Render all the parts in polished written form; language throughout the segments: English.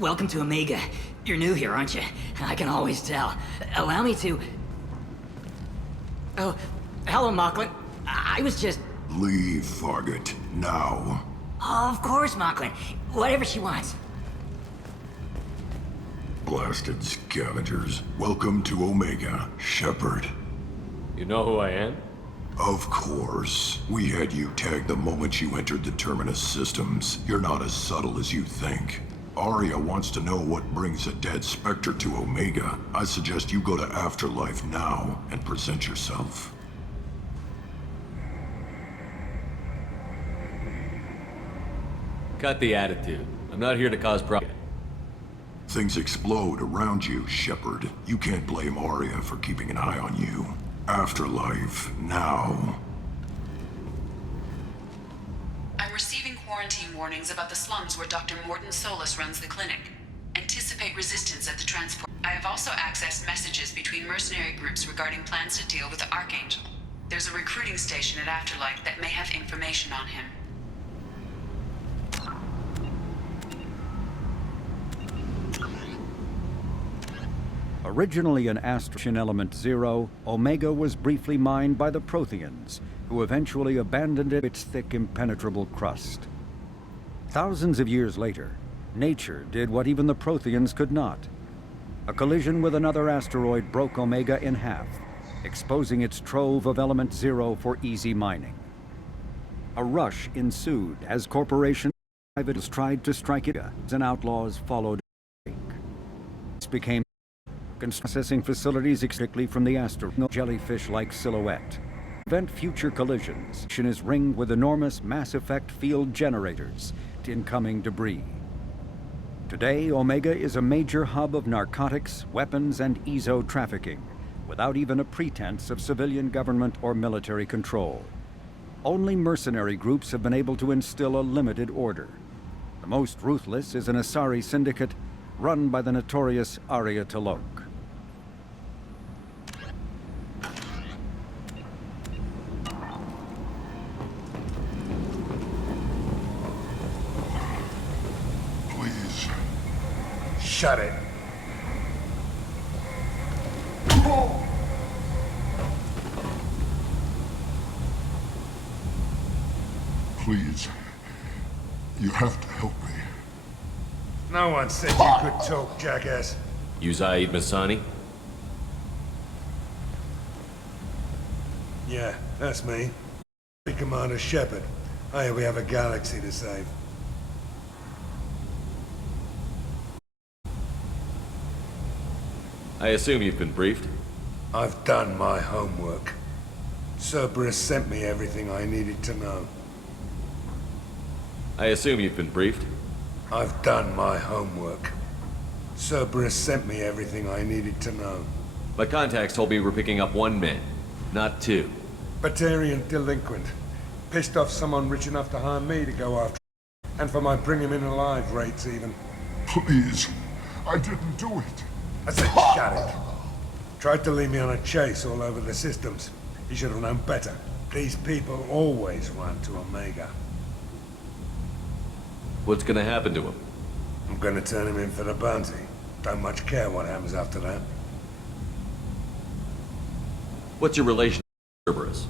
Welcome to Omega. You're new here, aren't you? I can always tell. Allow me to... Oh, hello, Mocklin. I was just... Leave, Fargate. Now. Oh, of course, Mocklin. Whatever she wants. Blasted scavengers. Welcome to Omega, Shepard. You know who I am? Of course. We had you tagged the moment you entered the Terminus systems. You're not as subtle as you think. Arya wants to know what brings a dead Spectre to Omega. I suggest you go to Afterlife now and present yourself. Cut the attitude. I'm not here to cause problems. Things explode around you, Shepard. You can't blame Arya for keeping an eye on you. Afterlife, now. I'm receiving quarantine warnings about the slums where Dr. Morton Solus runs the clinic. Anticipate resistance at the transport. I have also accessed messages between mercenary groups regarding plans to deal with the Archangel. There's a recruiting station at Afterlife that may have information on him. Originally an asteroid in Element 0, Omega was briefly mined by the Protheans, who eventually abandoned its thick, impenetrable crust. Thousands of years later, nature did what even the Protheans could not. A collision with another asteroid broke Omega in half, exposing its trove of Element 0 for easy mining. A rush ensued as corporations and privates tried to strike it, and outlaws followed. This became processing facilities strictly from the asteroid jellyfish-like silhouette. To prevent future collisions, it is ringed with enormous mass effect field generators to incoming debris. Today, Omega is a major hub of narcotics, weapons, and EZO trafficking, without even a pretense of civilian government or military control. Only mercenary groups have been able to instill a limited order. The most ruthless is an Asari syndicate run by the notorious Arya T'Loak. Please. Shut it. Please. You have to help me. No one said you could talk, jackass. You Zaid Masani? Yeah, that's me. Commander Shepard. Hey, we have a galaxy to save. I assume you've been briefed? I've done my homework. Cerberus sent me everything I needed to know. I assume you've been briefed? I've done my homework. Cerberus sent me everything I needed to know. My contacts told me we're picking up 1 man, not 2. Batarian delinquent. Pissed off someone rich enough to hire me to go after him. And for my bring him in alive rates even. Please. I didn't do it. I said shut it. Tried to lead me on a chase all over the systems. He should have known better. These people always run to Omega. What's gonna happen to him? I'm gonna turn him in for the bounty. Don't much care what happens after that. What's your relation to Cerberus?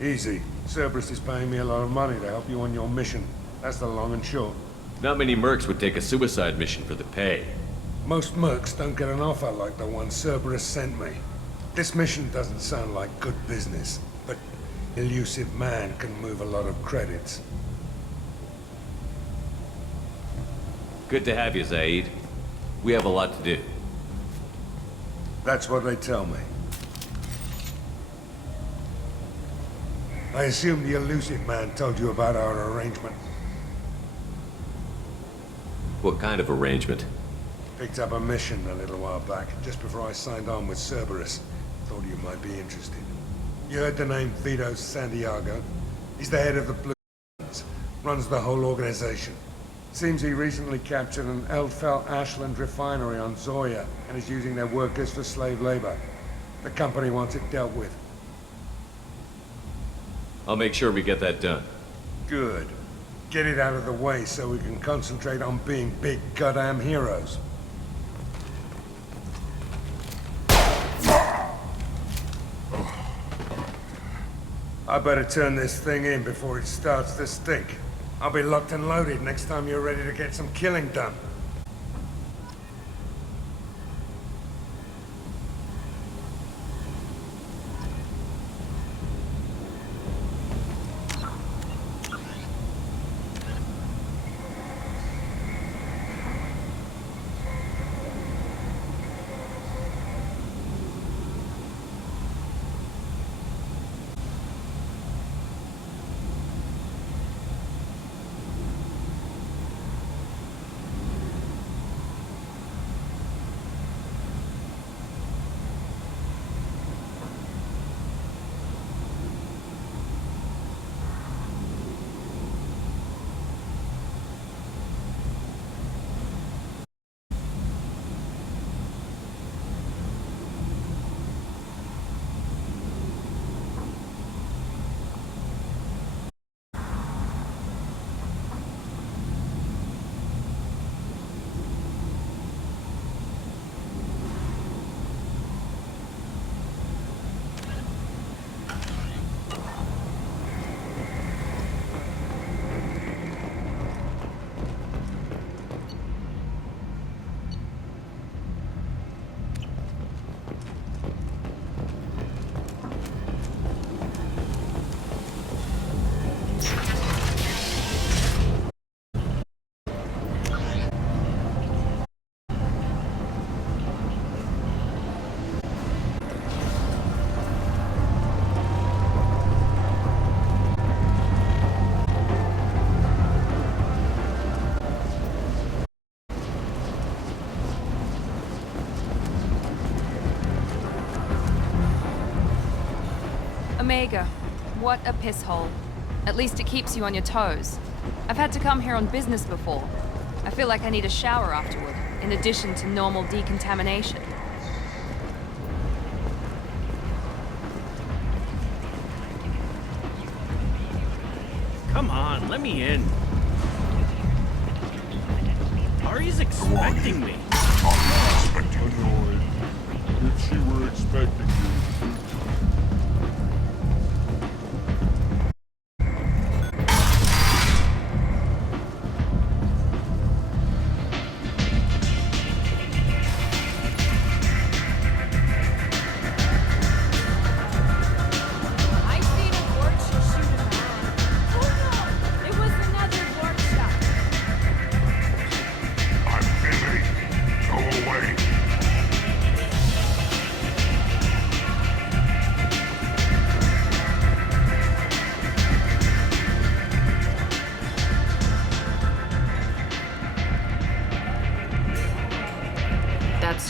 Easy. Cerberus is paying me a lot of money to help you on your mission. That's the long and short. Not many mercs would take a suicide mission for the pay. Most mercs don't get an offer like the one Cerberus sent me. This mission doesn't sound like good business, but elusive man can move a lot of credits. Good to have you, Zaid. We have a lot to do. That's what they tell me. I assume the elusive man told you about our arrangement. What kind of arrangement? Picked up a mission a little while back, just before I signed on with Cerberus. Thought you might be interested. You heard the name Vito Santiago? He's the head of the Blue runs the whole organization. Seems he recently captured an Eldfell Ashland refinery on Zoya and is using their workers for slave labor. The company wants it dealt with. I'll make sure we get that done. Good. Get it out of the way so we can concentrate on being big goddamn heroes. I better turn this thing in before it starts to stink. I'll be locked and loaded next time you're ready to get some killing done. Omega, what a piss hole. At least it keeps you on your toes. I've had to come here on business before. I feel like I need a shower afterward, in addition to normal decontamination. Come on, let me in. Ari's expecting me. Annoyed. If she were expecting you.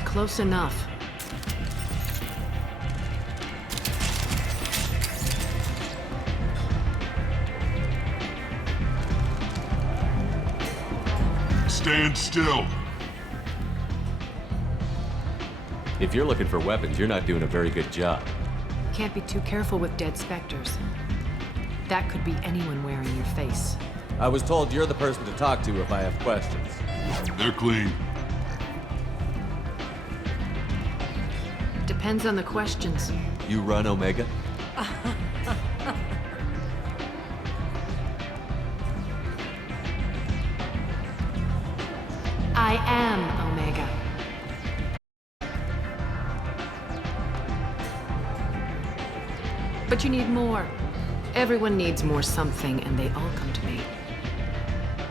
Close enough. Stand still. If you're looking for weapons, you're not doing a very good job. Can't be too careful with dead specters. That could be anyone wearing your face. I was told you're the person to talk to if I have questions. They're clean. Depends on the questions. You run Omega? I am Omega. But you need more. Everyone needs more something, and they all come to me.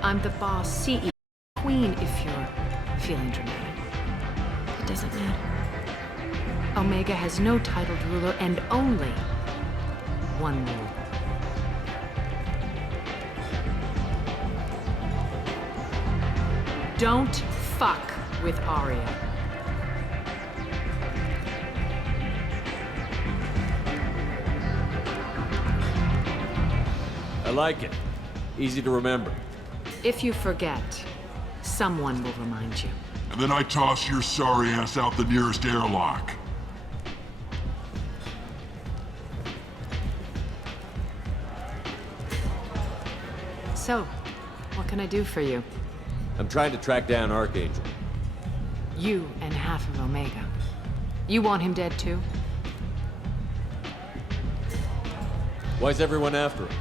I'm the boss, CEO, queen, if you're feeling dramatic. It doesn't matter. Omega has no titled ruler and only one rule. Don't fuck with Aria. I like it. Easy to remember. If you forget, someone will remind you. And then I toss your sorry ass out the nearest airlock. So, can I do for you? I'm trying to track down Archangel. You and half of Omega. You want him dead too? Why's everyone after him?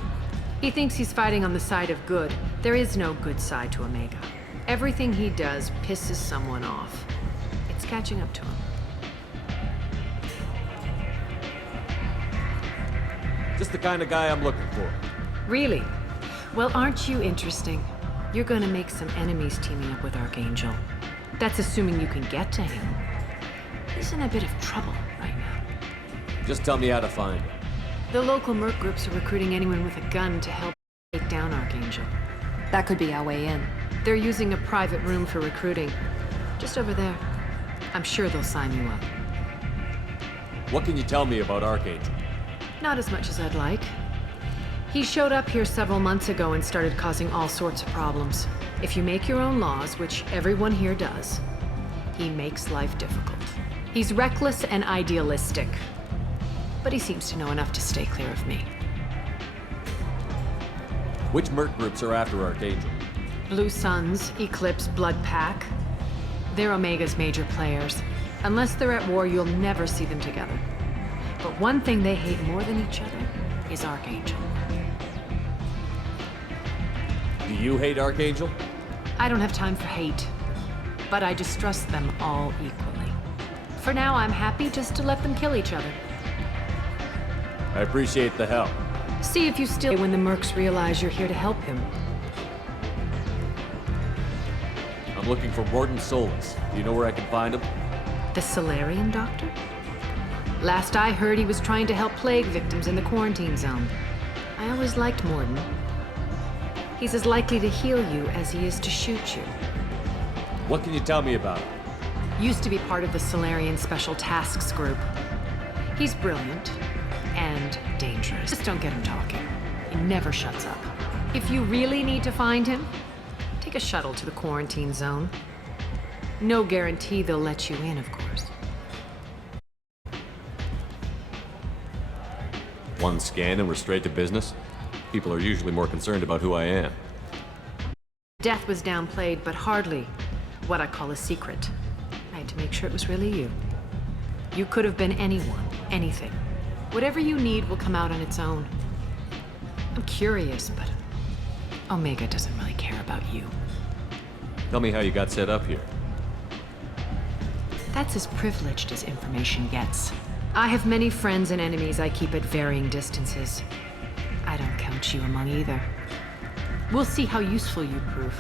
He thinks he's fighting on the side of good. There is no good side to Omega. Everything he does pisses someone off. It's catching up to him. Just the kind of guy I'm looking for. Really? Well, aren't you interesting? You're gonna make some enemies teaming up with Archangel. That's assuming you can get to him. He's in a bit of trouble right now. Just tell me how to find him. The local merc groups are recruiting anyone with a gun to help take down Archangel. That could be our way in. They're using a private room for recruiting. Just over there. I'm sure they'll sign you up. What can you tell me about Archangel? Not as much as I'd like. He showed up here several months ago and started causing all sorts of problems. If you make your own laws, which everyone here does, he makes life difficult. He's reckless and idealistic. But he seems to know enough to stay clear of me. Which merc groups are after Archangel? Blue Suns, Eclipse, Blood Pack. They're Omega's major players. Unless they're at war, you'll never see them together. But one thing they hate more than each other is Archangel. Do you hate Archangel? I don't have time for hate, but I distrust them all equally. For now, I'm happy just to let them kill each other. I appreciate the help. See if you still when the mercs realize you're here to help him. I'm looking for Morden Solus. Do you know where I can find him? The Solarian doctor? Last I heard, he was trying to help plague victims in the quarantine zone. I always liked Morden. He's as likely to heal you as he is to shoot you. What can you tell me about him? Used to be part of the Solarian Special Tasks Group. He's brilliant and dangerous. Just don't get him talking. He never shuts up. If you really need to find him, take a shuttle to the quarantine zone. No guarantee they'll let you in, of course. One scan and we're straight to business? People are usually more concerned about who I am. Death was downplayed, but hardly what I call a secret. I had to make sure it was really you. You could have been anyone, anything. Whatever you need will come out on its own. I'm curious, but Omega doesn't really care about you. Tell me how you got set up here. That's as privileged as information gets. I have many friends and enemies I keep at varying distances. I don't count you among either. We'll see how useful you prove.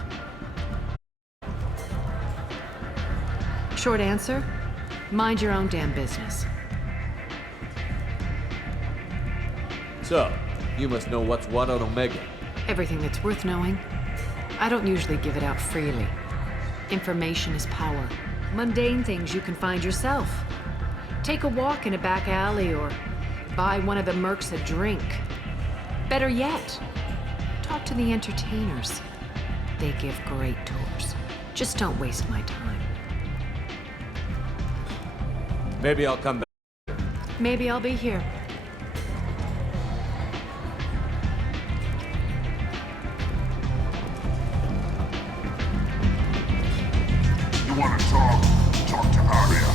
Short answer, mind your own damn business. So, you must know what's what on Omega. Everything that's worth knowing. I don't usually give it out freely. Information is power. Mundane things you can find yourself. Take a walk in a back alley or buy one of the mercs a drink. Better yet, talk to the entertainers. They give great tours. Just don't waste my time. Maybe I'll come back. Maybe I'll be here. You want to talk? Talk to Aria.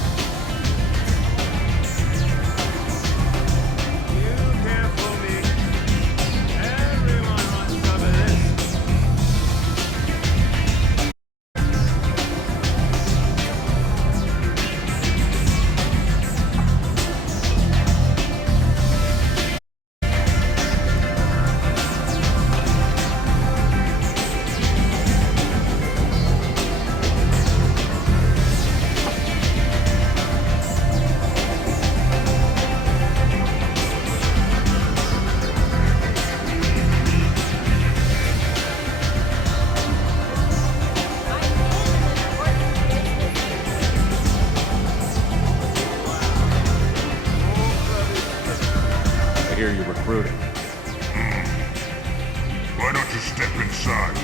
Recruiting. Why don't you step inside?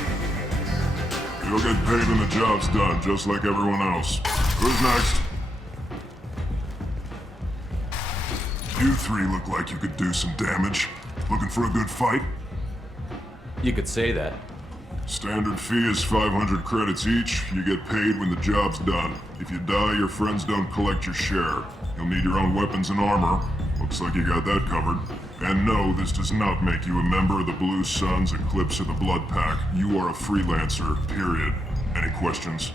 You'll get paid when the job's done, just like everyone else. Who's next? You three look like you could do some damage. Looking for a good fight? You could say that. Standard fee is 500 credits each. You get paid when the job's done. If you die, your friends don't collect your share. You'll need your own weapons and armor. Looks like you got that covered. And no, this does not make you a member of the Blue Suns, Eclipse, or the Blood Pack. You are a freelancer, period. Any questions?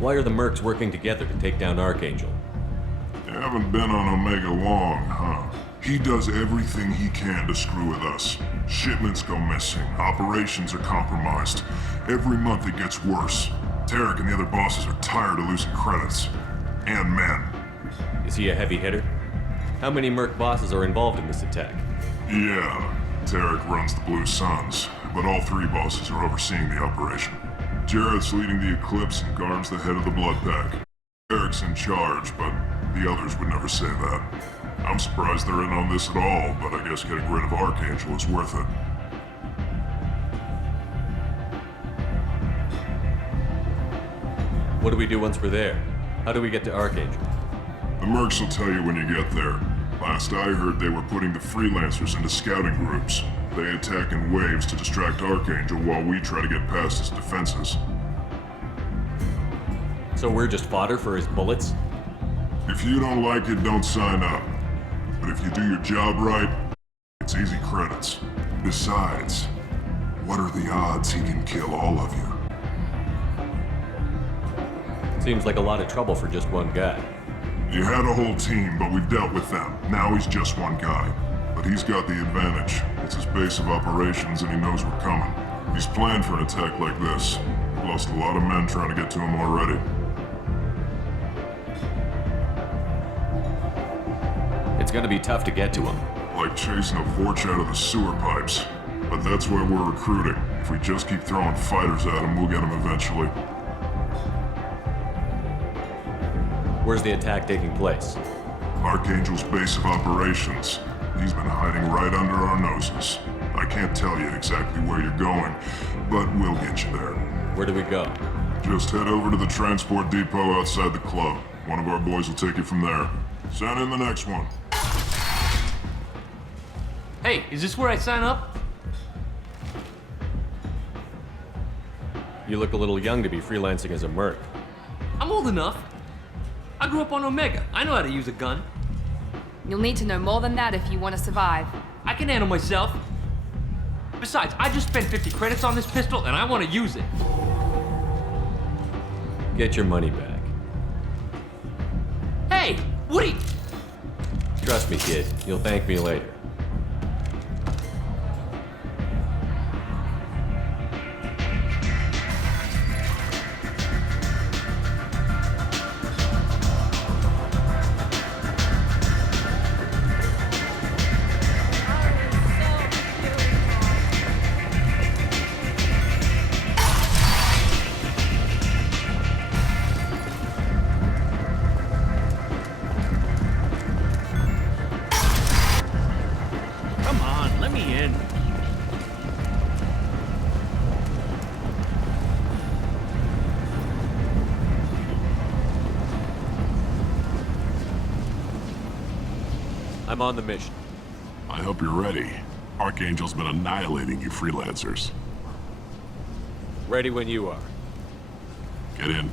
Why are the mercs working together to take down Archangel? You haven't been on Omega long, huh? He does everything he can to screw with us. Shipments go missing, operations are compromised. Every month it gets worse. Tarek and the other bosses are tired of losing credits. And men. Is he a heavy hitter? How many merc bosses are involved in this attack? Yeah, Tarek runs the Blue Suns, but all three bosses are overseeing the operation. Jarrett's leading the Eclipse and Garm's the head of the Blood Pack. Tarek's in charge, but the others would never say that. I'm surprised they're in on this at all, but I guess getting rid of Archangel is worth it. What do we do once we're there? How do we get to Archangel? The mercs will tell you when you get there. Last I heard, they were putting the freelancers into scouting groups. They attack in waves to distract Archangel while we try to get past his defenses. So we're just fodder for his bullets? If you don't like it, don't sign up. But if you do your job right, it's easy credits. Besides, what are the odds he can kill all of you? Seems like a lot of trouble for just one guy. You had a whole team, but we've dealt with them. Now he's just one guy. But he's got the advantage. It's his base of operations and he knows we're coming. He's planned for an attack like this. We've lost a lot of men trying to get to him already. It's gonna be tough to get to him. Like chasing a Vorch out of the sewer pipes. But that's why we're recruiting. If we just keep throwing fighters at him, we'll get him eventually. Where's the attack taking place? Archangel's base of operations. He's been hiding right under our noses. I can't tell you exactly where you're going, but we'll get you there. Where do we go? Just head over to the transport depot outside the club. One of our boys will take you from there. Send in the next one. Hey, is this where I sign up? You look a little young to be freelancing as a merc. I'm old enough. I grew up on Omega. I know how to use a gun. You'll need to know more than that if you want to survive. I can handle myself. Besides, I just spent 50 credits on this pistol and I want to use it. Get your money back. Hey, what are you... Trust me, kid. You'll thank me later. I'm on the mission. I hope you're ready. Archangel's been annihilating you freelancers. Ready when you are. Get in.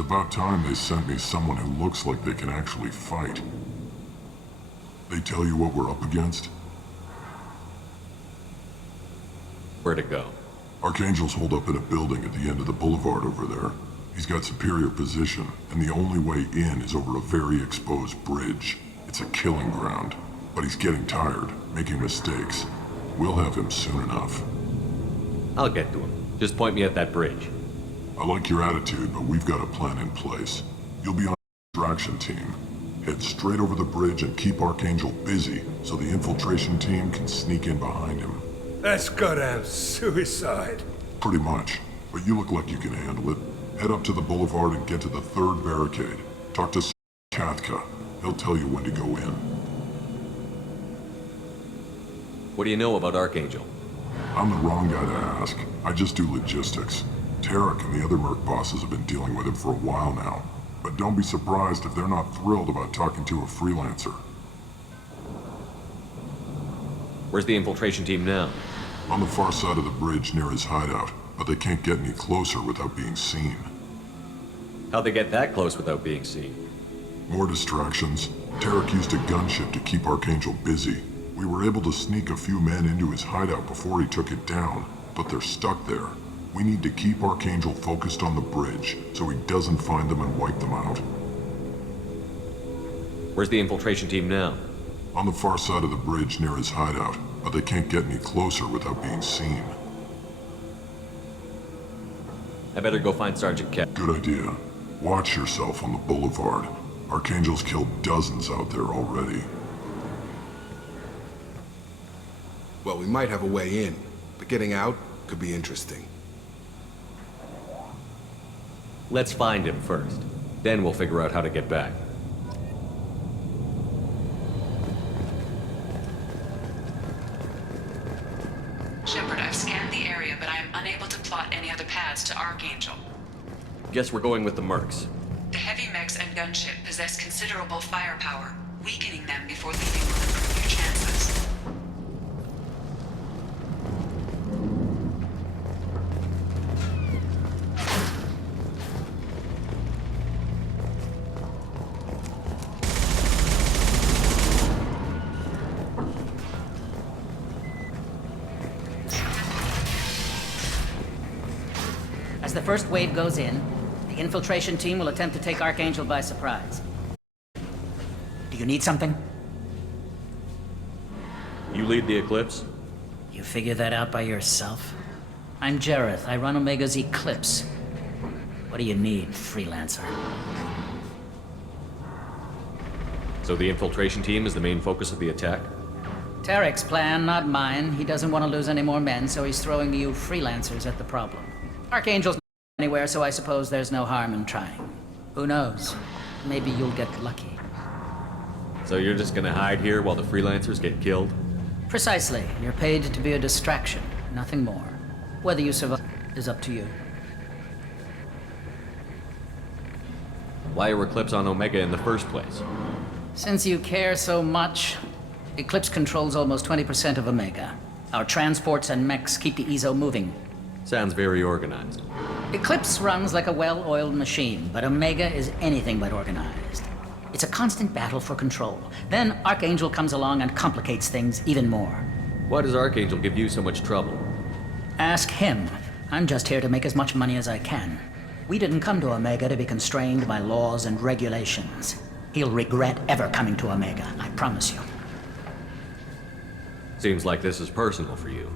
about time they sent me someone who looks like they can actually fight. They tell you what we're up against? Where'd it go? Archangel's holed up in a building at the end of the boulevard over there. He's got superior position, and the only way in is over a very exposed bridge. It's a killing ground, but he's getting tired, making mistakes. We'll have him soon enough. I'll get to him. Just point me at that bridge. I like your attitude, but we've got a plan in place. You'll be on the distraction team. Head straight over the bridge and keep Archangel busy so the infiltration team can sneak in behind him. That's goddamn suicide. Pretty much, but you look like you can handle it. Head up to the boulevard and get to the third barricade. Talk to Katka. He'll tell you when to go in. What do you know about Archangel? I'm the wrong guy to ask. I just do logistics. Tarek and the other Merc bosses have been dealing with him for a while now. But don't be surprised if they're not thrilled about talking to a freelancer. Where's the infiltration team now? On the far side of the bridge near his hideout, but they can't get any closer without being seen. How'd they get that close without being seen? More distractions. Tarek used a gunship to keep Archangel busy. We were able to sneak a few men into his hideout before he took it down, but they're stuck there. We need to keep Archangel focused on the bridge, so he doesn't find them and wipe them out. Where's the infiltration team now? On the far side of the bridge near his hideout, but they can't get any closer without being seen. I better go find Sergeant Kett. Good idea. Watch yourself on the boulevard. Archangel's killed dozens out there already. Well, we might have a way in, but getting out could be interesting. Let's find him first. Then we'll figure out how to get back. Shepard, I've scanned the area, but I am unable to plot any other paths to Archangel. Guess we're going with the Mercs. The heavy mechs and gunship possess considerable firepower. Weakening them before leaving will improve your chances. As the first wave goes in, the infiltration team will attempt to take Archangel by surprise. Do you need something? You lead the Eclipse? You figure that out by yourself? I'm Jareth. I run Omega's Eclipse. What do you need, freelancer? So the infiltration team is the main focus of the attack? Tarek's plan, not mine. He doesn't want to lose any more men, so he's throwing you freelancers at the problem. Archangel's not anywhere, so I suppose there's no harm in trying. Who knows? Maybe you'll get lucky. So you're just gonna hide here while the freelancers get killed? Precisely. You're paid to be a distraction, nothing more. Whether you survive is up to you. Why are Eclipse on Omega in the first place? Since you care so much, Eclipse controls almost 20% of Omega. Our transports and mechs keep the EZO moving. Sounds very organized. Eclipse runs like a well-oiled machine, but Omega is anything but organized. It's a constant battle for control. Then Archangel comes along and complicates things even more. Why does Archangel give you so much trouble? Ask him. I'm just here to make as much money as I can. We didn't come to Omega to be constrained by laws and regulations. He'll regret ever coming to Omega, I promise you. Seems like this is personal for you.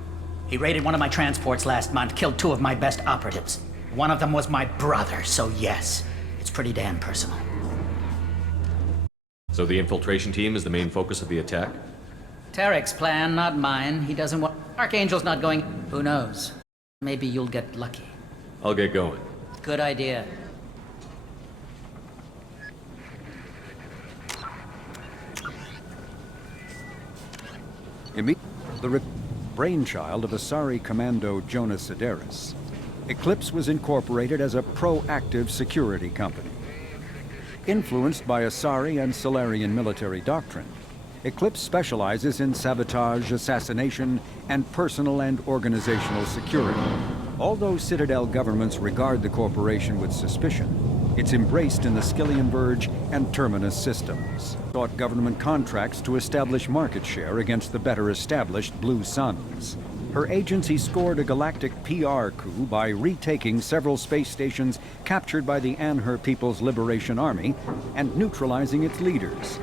He raided one of my transports last month, killed 2 of my best operatives. One of them was my brother, so yes, it's pretty damn personal. So the infiltration team is the main focus of the attack? Tarek's plan, not mine. He doesn't want... Archangel's not going... Who knows? Maybe you'll get lucky. I'll get going. Good idea. The brainchild of Asari Commando Jonas Sideris, Eclipse was incorporated as a proactive security company. Influenced by Asari and Solarian military doctrine, Eclipse specializes in sabotage, assassination, and personal and organizational security. Although Citadel governments regard the corporation with suspicion, It's embraced in the Skillian Verge and Terminus systems. Sought government contracts to establish market share against the better established Blue Suns. Her agency scored a galactic PR coup by retaking several space stations captured by the Anher People's Liberation Army and neutralizing its leaders.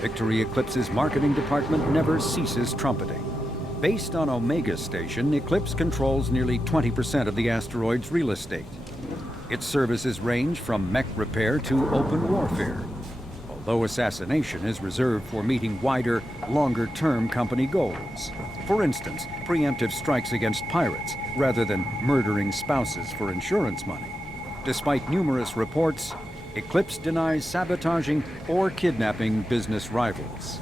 Victory Eclipse's marketing department never ceases trumpeting. Based on Omega Station, Eclipse controls nearly 20% of the asteroid's real estate. Its services range from mech repair to open warfare, although assassination is reserved for meeting wider, longer-term company goals. For instance, preemptive strikes against pirates, rather than murdering spouses for insurance money. Despite numerous reports, Eclipse denies sabotaging or kidnapping business rivals.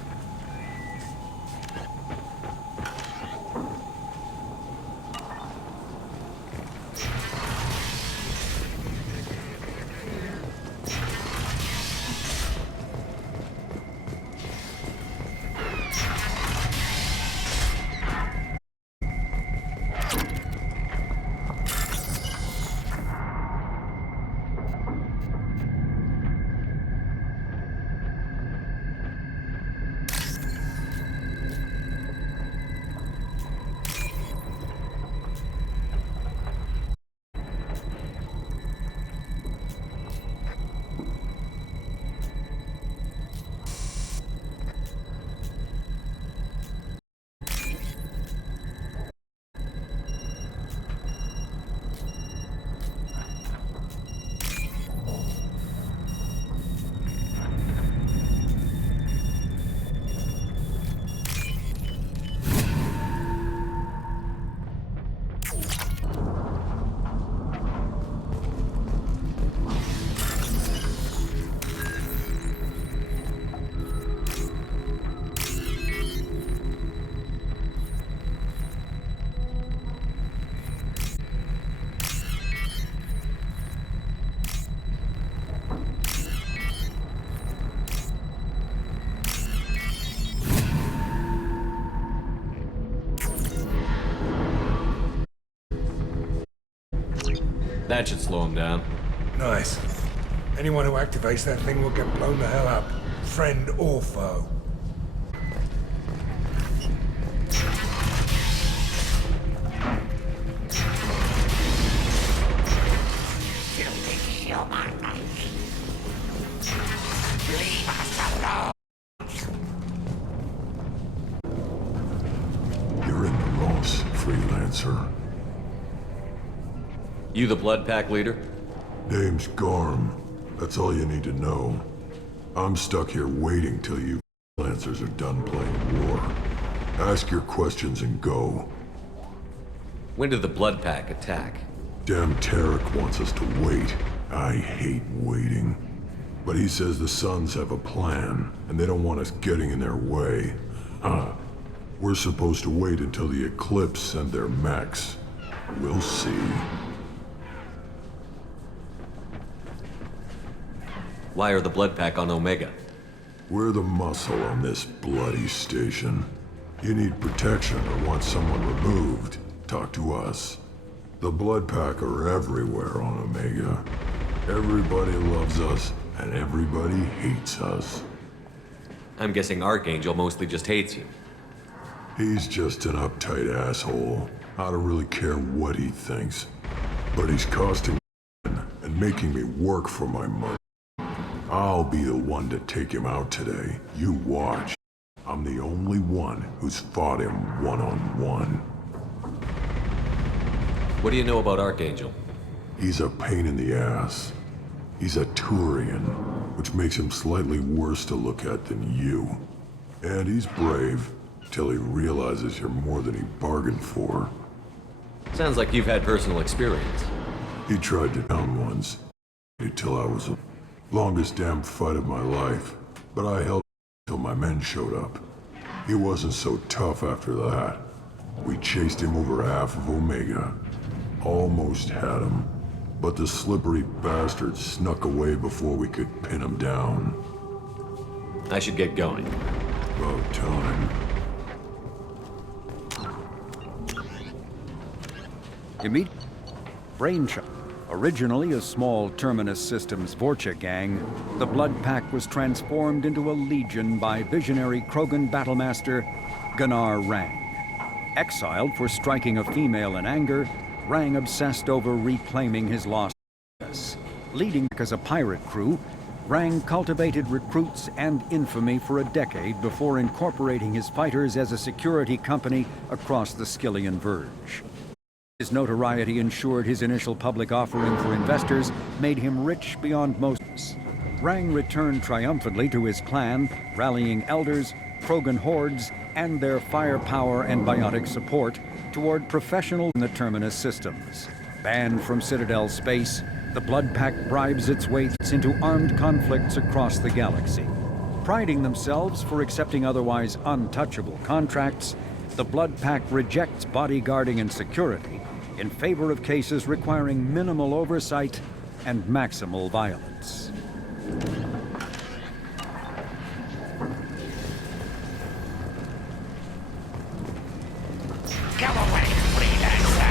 That should slow him down. Nice. Anyone who activates that thing will get blown the hell up. Friend or foe. You're in the loss, freelancer. You the Blood Pack leader? Name's Garm. That's all you need to know. I'm stuck here waiting till you freelancers are done playing war. Ask your questions and go. When did the Blood Pack attack? Damn Tarek wants us to wait. I hate waiting. But he says the Suns have a plan, and they don't want us getting in their way. We're supposed to wait until the Eclipse send their mechs. We'll see. Why are the Blood Pack on Omega? We're the muscle on this bloody station. You need protection or want someone removed, talk to us. The Blood Pack are everywhere on Omega. Everybody loves us, and everybody hates us. I'm guessing Archangel mostly just hates you. He's just an uptight asshole. I don't really care what he thinks. But he's costing me and making me work for my money. I'll be the one to take him out today. You watch. I'm the only one who's fought him one-on-one. What do you know about Archangel? He's a pain in the ass. He's a Turian, which makes him slightly worse to look at than you. And he's brave, till he realizes you're more than he bargained for. Sounds like you've had personal experience. He tried to down once, till I was the longest damn fight of my life. But I held till my men showed up. He wasn't so tough after that. We chased him over half of Omega. Almost had him. But the slippery bastard snuck away before we could pin him down. I should get going. About time. You meet Brain Chop. Originally a small Terminus Systems Vorcha gang, the Blood Pack was transformed into a legion by visionary Krogan battlemaster Gunnar Rang. Exiled for striking a female in anger, Rang obsessed over reclaiming his lost status. Leading as a pirate crew, Rang cultivated recruits and infamy for a decade before incorporating his fighters as a security company across the Skillian Verge. His notoriety ensured his initial public offering for investors made him rich beyond most. Rang returned triumphantly to his clan, rallying elders, Krogan hordes, and their firepower and biotic support toward professional in the Terminus systems. Banned from Citadel space, the Blood Pack bribes its way into armed conflicts across the galaxy. Priding themselves for accepting otherwise untouchable contracts, the Blood Pack rejects bodyguarding and security in favor of cases requiring minimal oversight and maximal violence. Come away, freelancer!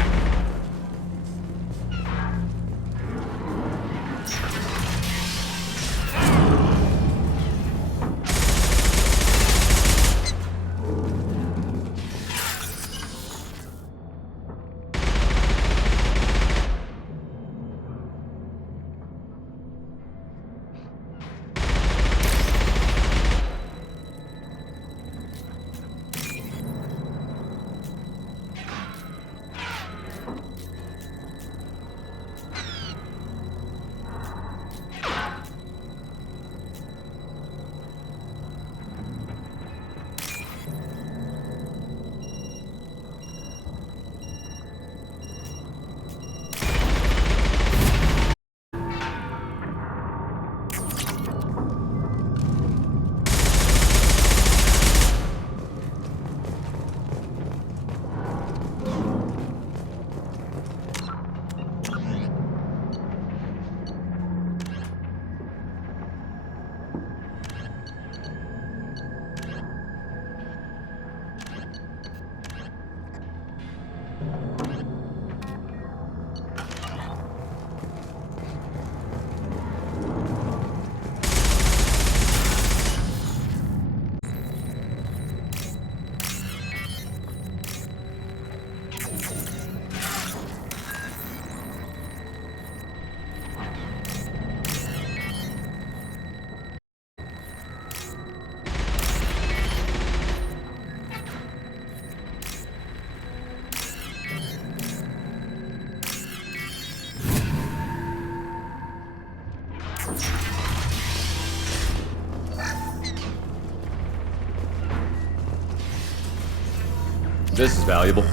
This is valuable.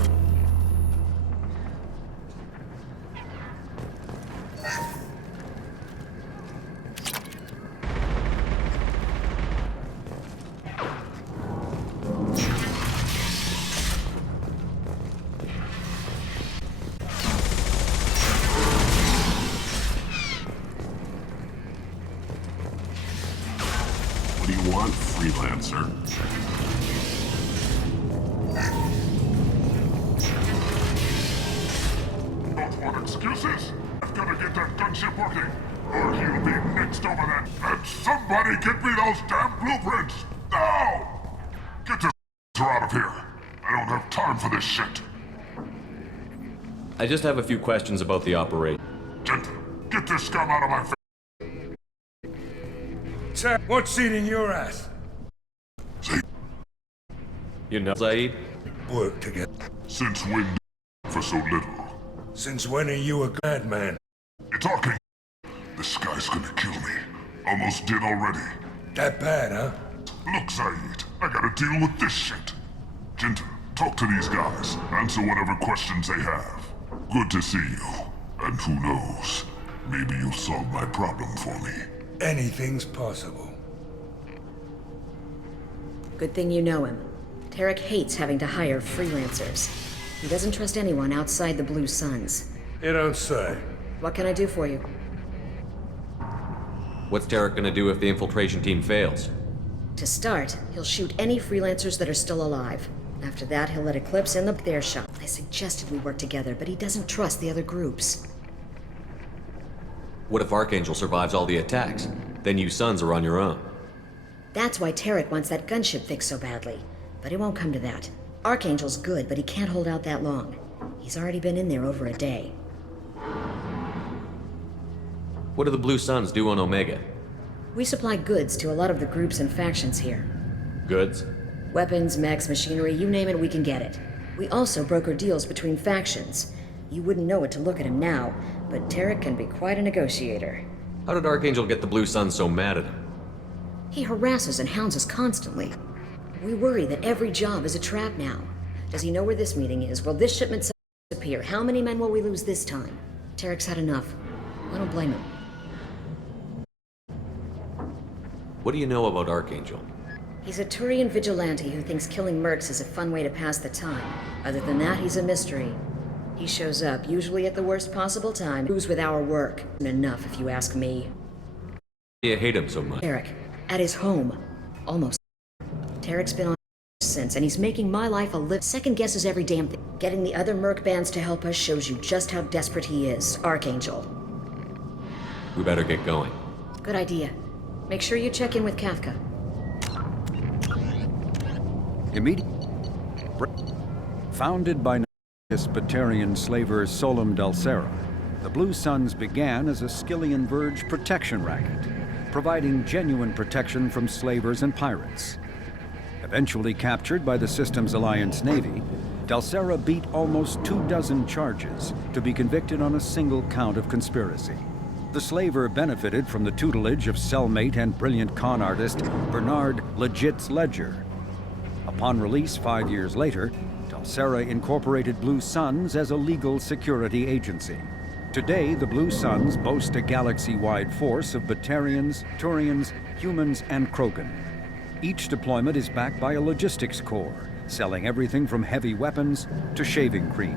What do you want, freelancer? Excuses? I've got to get that gunship working, or he'll be next over that. And somebody get me those damn blueprints! Now! Get this out of here. I don't have time for this shit. I just have a few questions about the operation. Gentle, get this scum out of my face. Sir, what's eating your ass? See? You know, Zaid? Work together. Since when for so little? Since when are you a glad man? You're talking. This guy's gonna kill me. Almost did already. That bad, huh? Look, Zaid, I gotta deal with this shit. Jinta, talk to these guys. Answer whatever questions they have. Good to see you. And who knows, maybe you'll solve my problem for me. Anything's possible. Good thing you know him. Tarek hates having to hire freelancers. He doesn't trust anyone outside the Blue Suns. You don't say. What can I do for you? What's Tarek gonna do if the infiltration team fails? To start, he'll shoot any freelancers that are still alive. After that, he'll let Eclipse in their shop. I suggested we work together, but he doesn't trust the other groups. What if Archangel survives all the attacks? Then you sons are on your own. That's why Tarek wants that gunship fixed so badly. But it won't come to that. Archangel's good, but he can't hold out that long. He's already been in there over a day. What do the Blue Suns do on Omega? We supply goods to a lot of the groups and factions here. Goods? Weapons, mechs, machinery, you name it, we can get it. We also broker deals between factions. You wouldn't know it to look at him now, but Tarek can be quite a negotiator. How did Archangel get the Blue Suns so mad at him? He harasses and hounds us constantly. We worry that every job is a trap now. Does he know where this meeting is? Will this shipment disappear? How many men will we lose this time? Tarek's had enough. I don't blame him. What do you know about Archangel? He's a Turian vigilante who thinks killing mercs is a fun way to pass the time. Other than that, he's a mystery. He shows up, usually at the worst possible time, who's with our work. Enough, if you ask me. You hate him so much. Tarek, at his home. Almost. Tarek's been on since, and he's making my life a live. Second guesses every damn thing. Getting the other merc bands to help us shows you just how desperate he is. Archangel. We better get going. Good idea. Make sure you check in with Kafka. Founded by Batarian slaver Solum Dulcera, the Blue Suns began as a Skillian Verge protection racket, providing genuine protection from slavers and pirates. Eventually captured by the Systems Alliance Navy, Dulcera beat almost 24 charges to be convicted on a single count of conspiracy. The slaver benefited from the tutelage of cellmate and brilliant con artist Bernard Legit's Ledger. Upon release 5 years later, Dulcera incorporated Blue Suns as a legal security agency. Today, the Blue Suns boast a galaxy-wide force of Batarians, Turians, humans, and Krogan. Each deployment is backed by a logistics corps, selling everything from heavy weapons to shaving cream.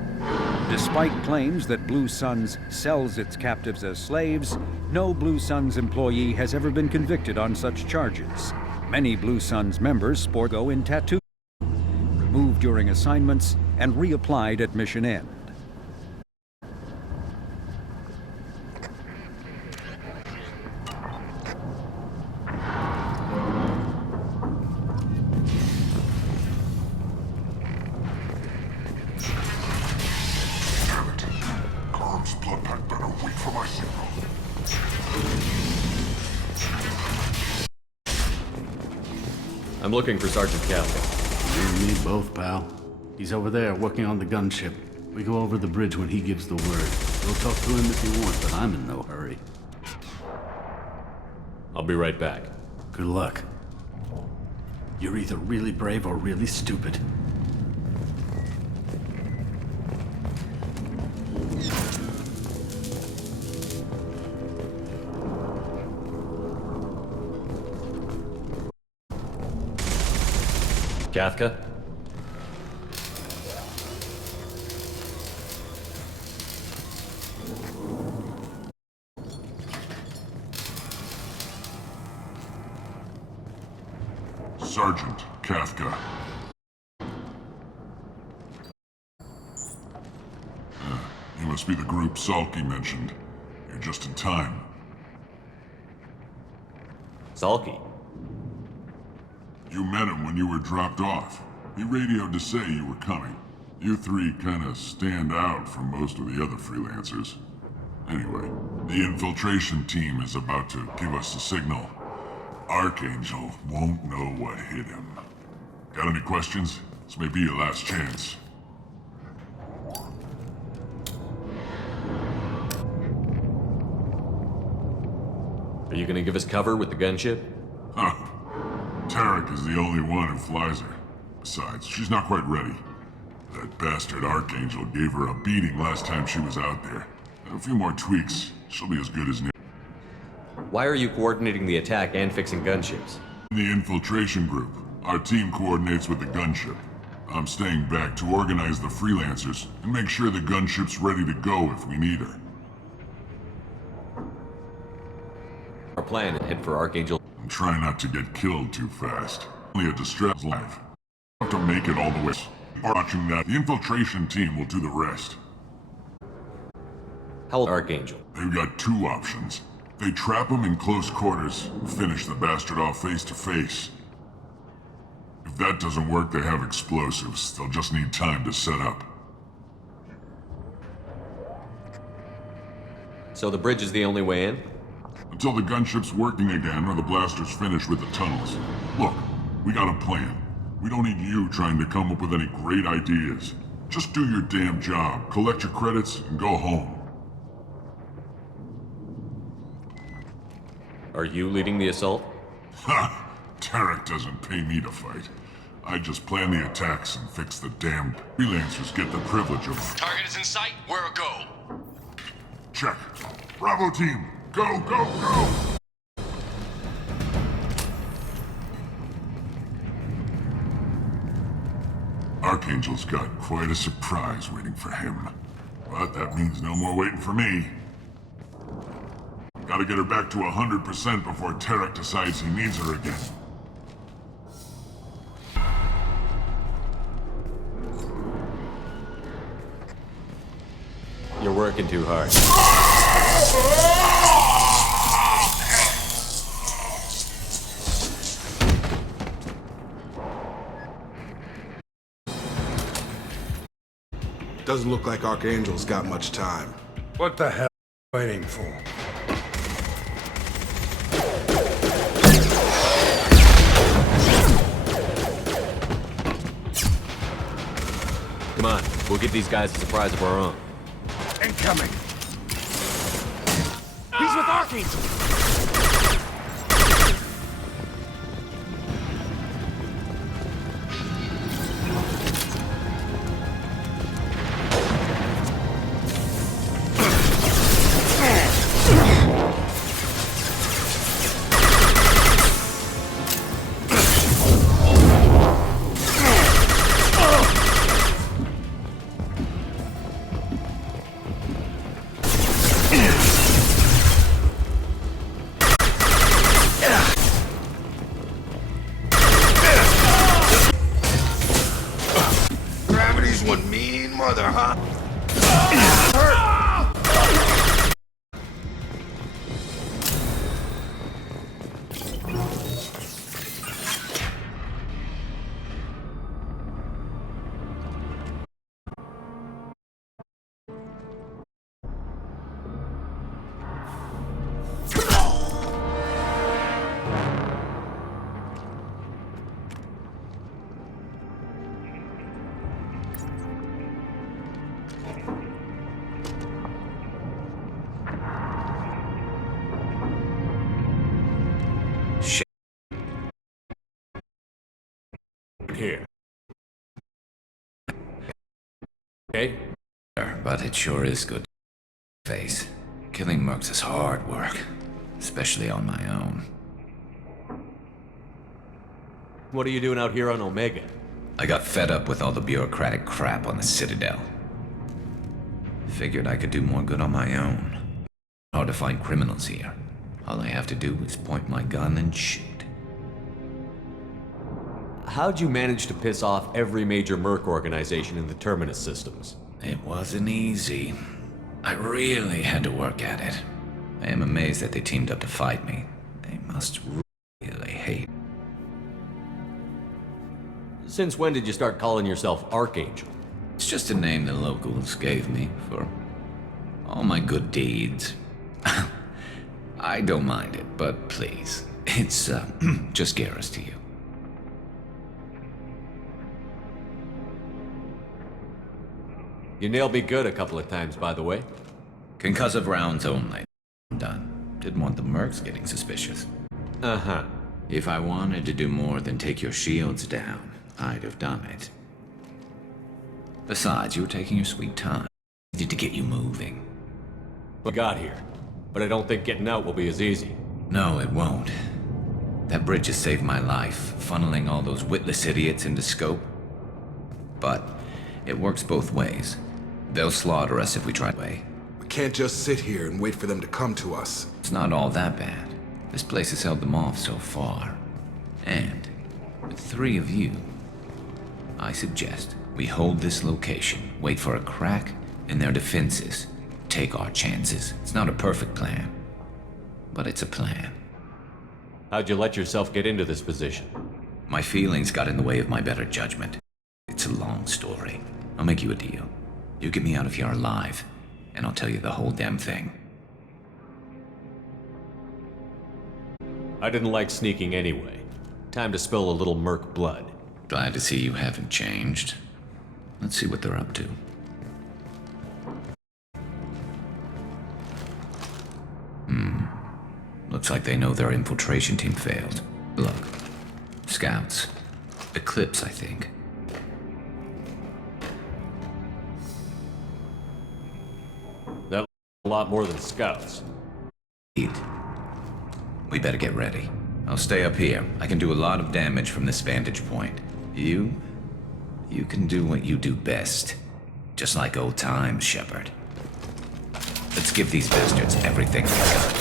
Despite claims that Blue Suns sells its captives as slaves, no Blue Suns employee has ever been convicted on such charges. Many Blue Suns members sport go in tattoos, removed during assignments, and reapplied at mission end. I'm looking for Sergeant Kafka. You and me both, pal. He's over there working on the gunship. We go over the bridge when he gives the word. We'll talk to him if you want, but I'm in no hurry. I'll be right back. Good luck. You're either really brave or really stupid. Kafka? Sergeant Kafka. You must be the group Salky mentioned. You're just in time. Salky? You met him when you were dropped off. He radioed to say you were coming. You three kinda stand out from most of the other freelancers. Anyway, the infiltration team is about to give us a signal. Archangel won't know what hit him. Got any questions? This may be your last chance. Are you gonna give us cover with the gunship? Huh. Tarek is the only one who flies her. Besides, she's not quite ready. That bastard Archangel gave her a beating last time she was out there. A few more tweaks, she'll be as good as new. Why are you coordinating the attack and fixing gunships? In the infiltration group, our team coordinates with the gunship. I'm staying back to organize the freelancers and make sure the gunship's ready to go if we need her. Our plan is head for Archangel. And try not to get killed too fast. Only a distressed life. Have to make it all the way. Watching that, the infiltration team will do the rest. How will Archangel? They've got two options. They trap him in close quarters, finish the bastard off face to face. If that doesn't work, they have explosives. They'll just need time to set up. So the bridge is the only way in? Until the gunship's working again or the blasters finish with the tunnels. Look, we got a plan. We don't need you trying to come up with any great ideas. Just do your damn job, collect your credits, and go home. Are you leading the assault? Ha! Tarek doesn't pay me to fight. I just plan the attacks and fix the damn freelancers get the privilege of... Target is in sight. Where a go? Check. Bravo team, go, go, go! Archangel's got quite a surprise waiting for him. But that means no more waiting for me. Gotta get her back to 100% before Tarek decides he needs her again. You're working too hard. Doesn't look like Archangel's got much time. What the hell are you waiting for? Come on, we'll give these guys a surprise of our own. Incoming! He's with Archangel. One mean mother, huh? Here. Okay? But it sure is good to face. Killing mercs is hard work, especially on my own. What are you doing out here on Omega? I got fed up with all the bureaucratic crap on the Citadel. Figured I could do more good on my own. Hard to find criminals here. All I have to do is point my gun and shoot. How'd you manage to piss off every major merc organization in the Terminus systems? It wasn't easy. I really had to work at it. I am amazed that they teamed up to fight me. They must really hate. Since when did you start calling yourself Archangel? It's just a name the locals gave me for all my good deeds. I don't mind it, but please, it's just Garrus to you. You nailed me good a couple of times, by the way. Concussive rounds only. Done. Didn't want the mercs getting suspicious. Uh-huh. If I wanted to do more than take your shields down, I'd have done it. Besides, you were taking your sweet time. I needed to get you moving. We got here, but I don't think getting out will be as easy. No, it won't. That bridge has saved my life, funneling all those witless idiots into scope. But it works both ways. They'll slaughter us if we try away. We can't just sit here and wait for them to come to us. It's not all that bad. This place has held them off so far. And with 3 of you, I suggest we hold this location, wait for a crack in their defenses, take our chances. It's not a perfect plan, but it's a plan. How'd you let yourself get into this position? My feelings got in the way of my better judgment. It's a long story. I'll make you a deal. You get me out of here alive, and I'll tell you the whole damn thing. I didn't like sneaking anyway. Time to spill a little merc blood. Glad to see you haven't changed. Let's see what they're up to. Looks like they know their infiltration team failed. Look. Scouts. Eclipse, I think. That a lot more than scouts. We better get ready. I'll stay up here. I can do a lot of damage from this vantage point. You can do what you do best. Just like old times, Shepard. Let's give these bastards everything we got.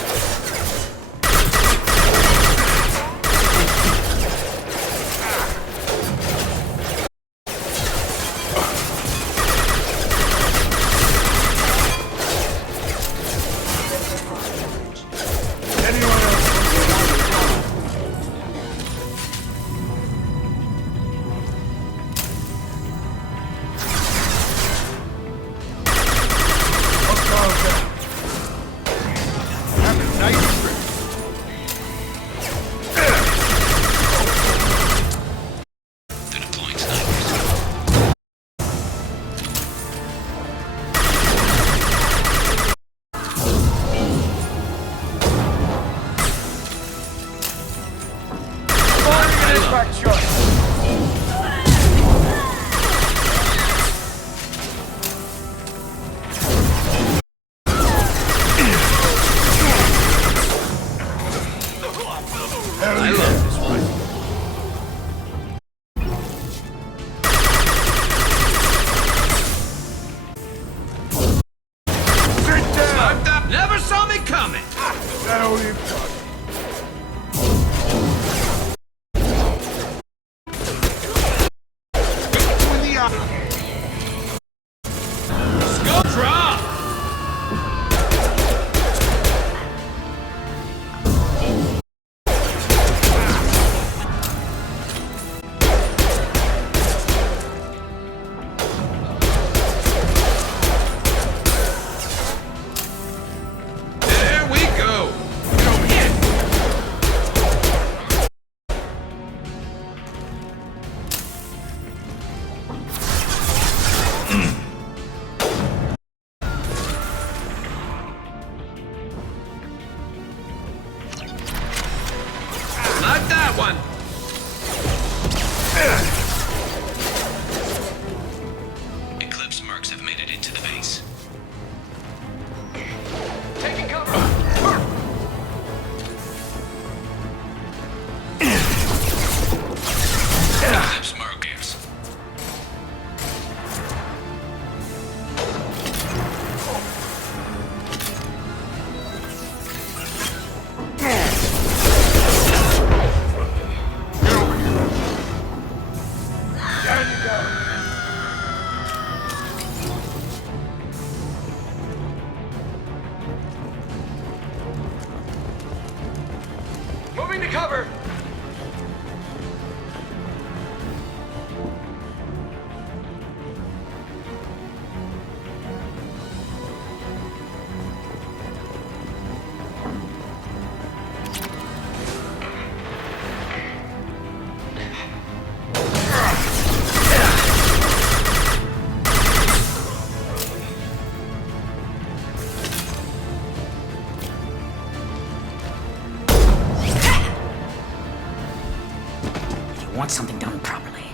Want something done properly.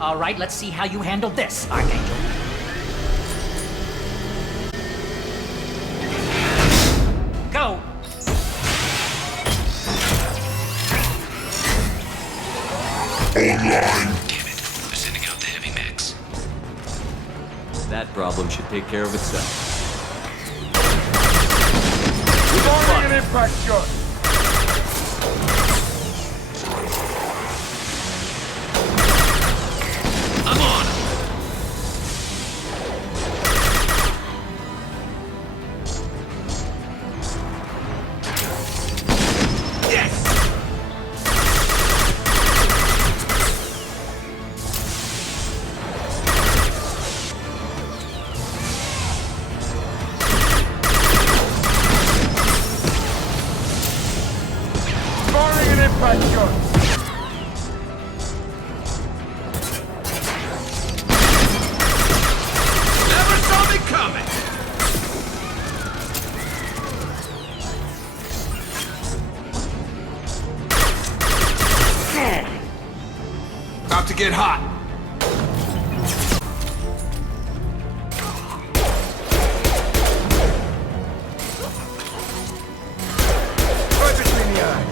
All right, let's see how you handle this, Archangel. Go! Online! Damn it. They're sending out the heavy mechs. That problem should take care of itself. Warning and impact shot! I'm on! impact shot. Never saw me coming! About to get hot. Right between the eyes.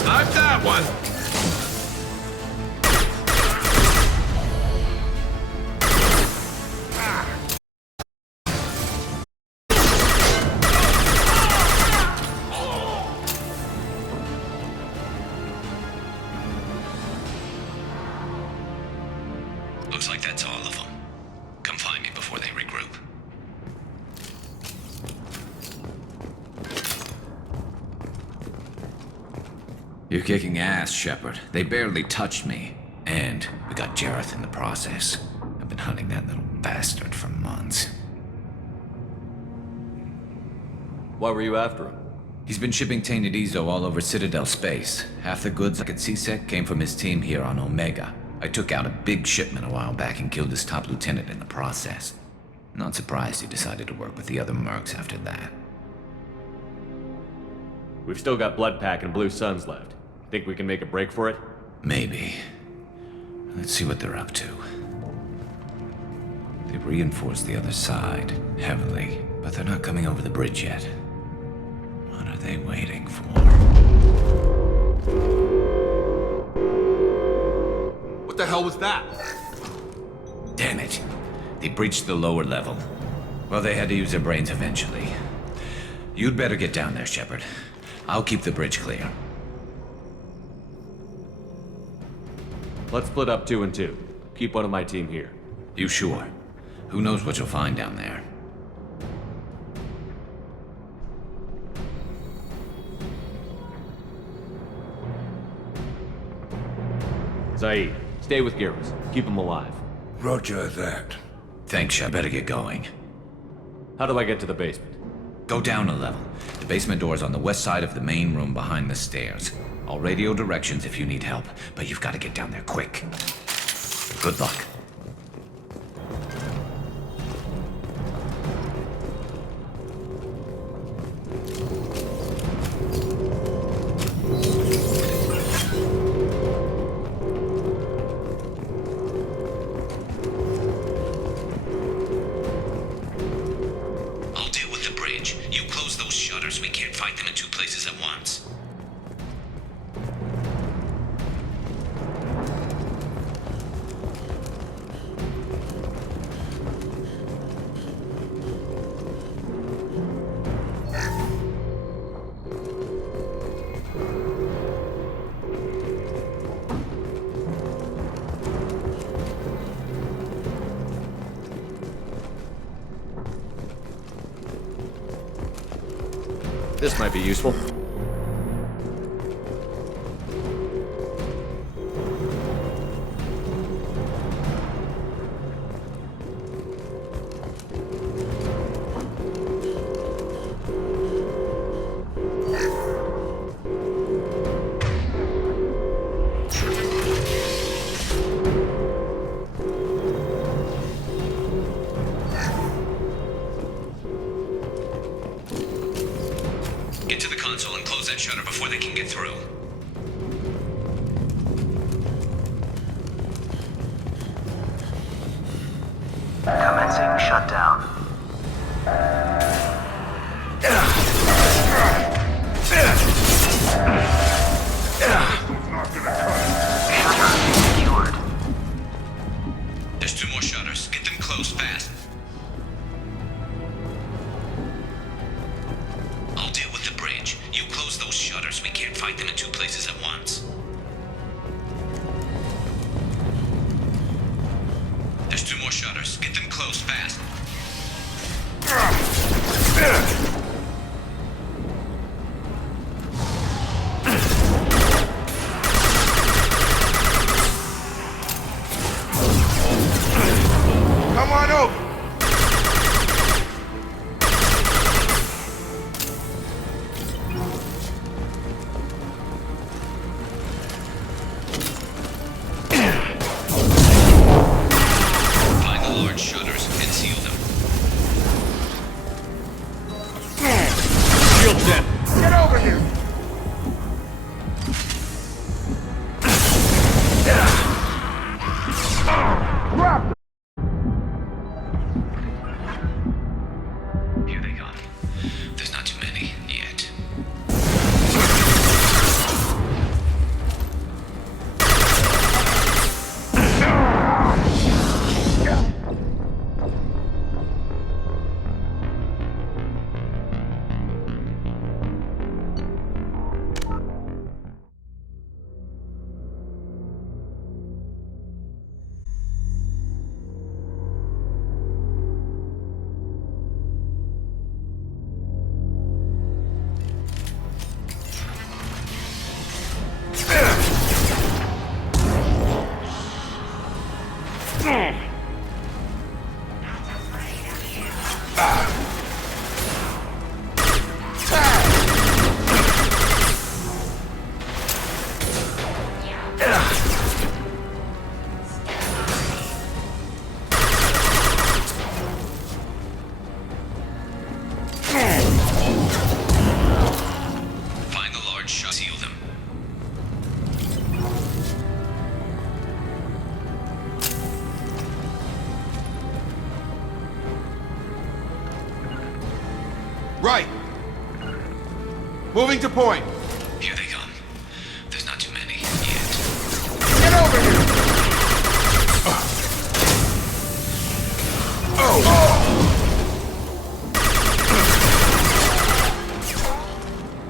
Snipe that one. Looks like that's all of them. Come find me before they regroup. You're kicking ass, Shepard. They barely touched me. And we got Jareth in the process. I've been hunting that little bastard for months. Why were you after him? He's been shipping tainted Ezo all over Citadel space. Half the goods like at CSEC came from his team here on Omega. I took out a big shipment a while back and killed his top lieutenant in the process. Not surprised he decided to work with the other mercs after that. We've still got Bloodpack and Blue Suns left. Think we can make a break for it? Maybe. Let's see what they're up to. They've reinforced the other side, heavily, but they're not coming over the bridge yet. What are they waiting for? What the hell was that? Damn it. They breached the lower level. Well, they had to use their brains eventually. You'd better get down there, Shepard. I'll keep the bridge clear. Let's split up 2 and 2. Keep one of my team here. You sure? Who knows what you'll find down there? Saeed, stay with Garrus. Keep him alive. Roger that. Thanks, I better get going. How do I get to the basement? Go down a level. The basement door's on the west side of the main room behind the stairs. I'll radio directions if you need help, but you've got to get down there quick. Good luck. I'll deal with the bridge. You close those shutters. We can't fight them in 2 places at once. This might be useful. Get to the console and close that shutter before they can get through. Commencing shutdown. Shutter secured. There's 2 more shutters. Get them closed fast. I'll deal with the bridge. You close those shutters. We can't fight them in 2 places at once. There's 2 more shutters. Get them closed fast. Come on over. Here they come. There's not too many yet. Find the large shot. Seal them. Right. Moving to point. Here they come. There's not too many yet. Get over here!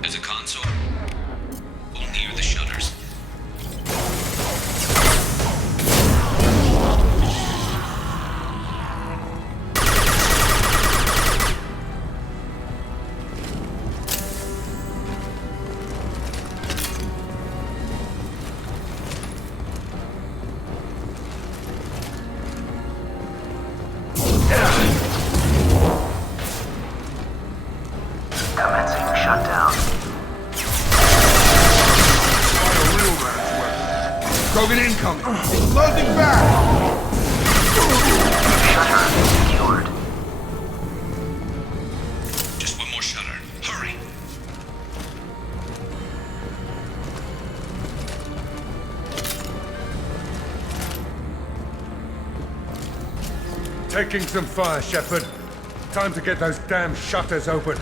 There's a console near the shutters. Commencing shutdown. Krogan incoming. Closing back. Shutter secured. Just one more shutter. Hurry. Taking some fire, Shepard. Time to get those damn shutters open.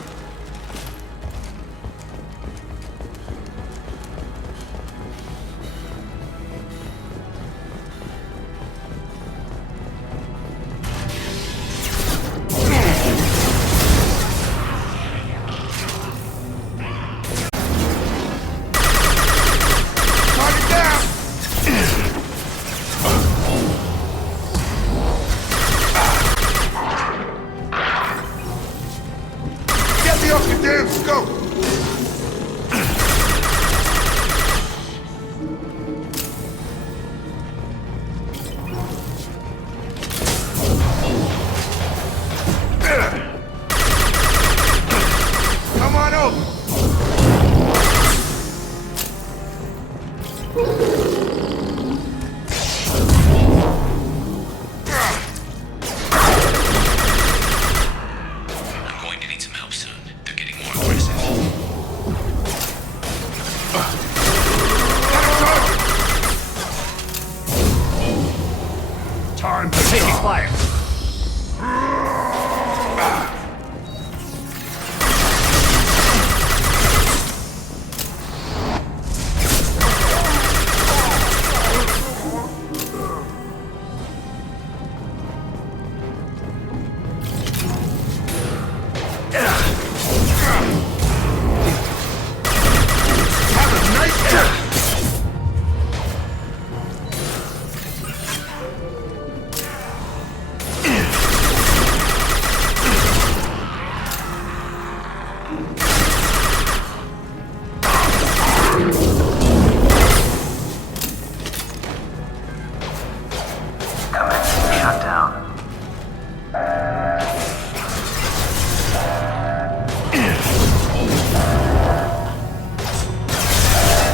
Target down! Get me off your damn scope! Come on over! I'm going to need some help soon. They're getting more aggressive. Time to take fire. Have a nice day! Commencing shutdown.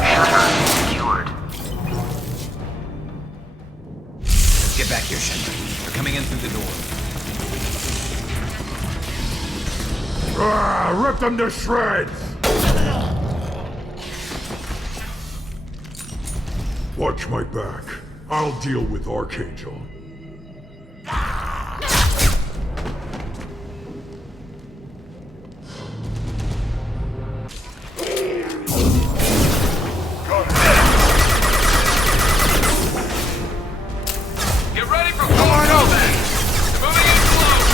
Shutter secured. Get back here, Shepard. They're coming in through the door. Rip them to shreds! Watch my back. I'll deal with Archangel. Get ready for combat! Moving in close!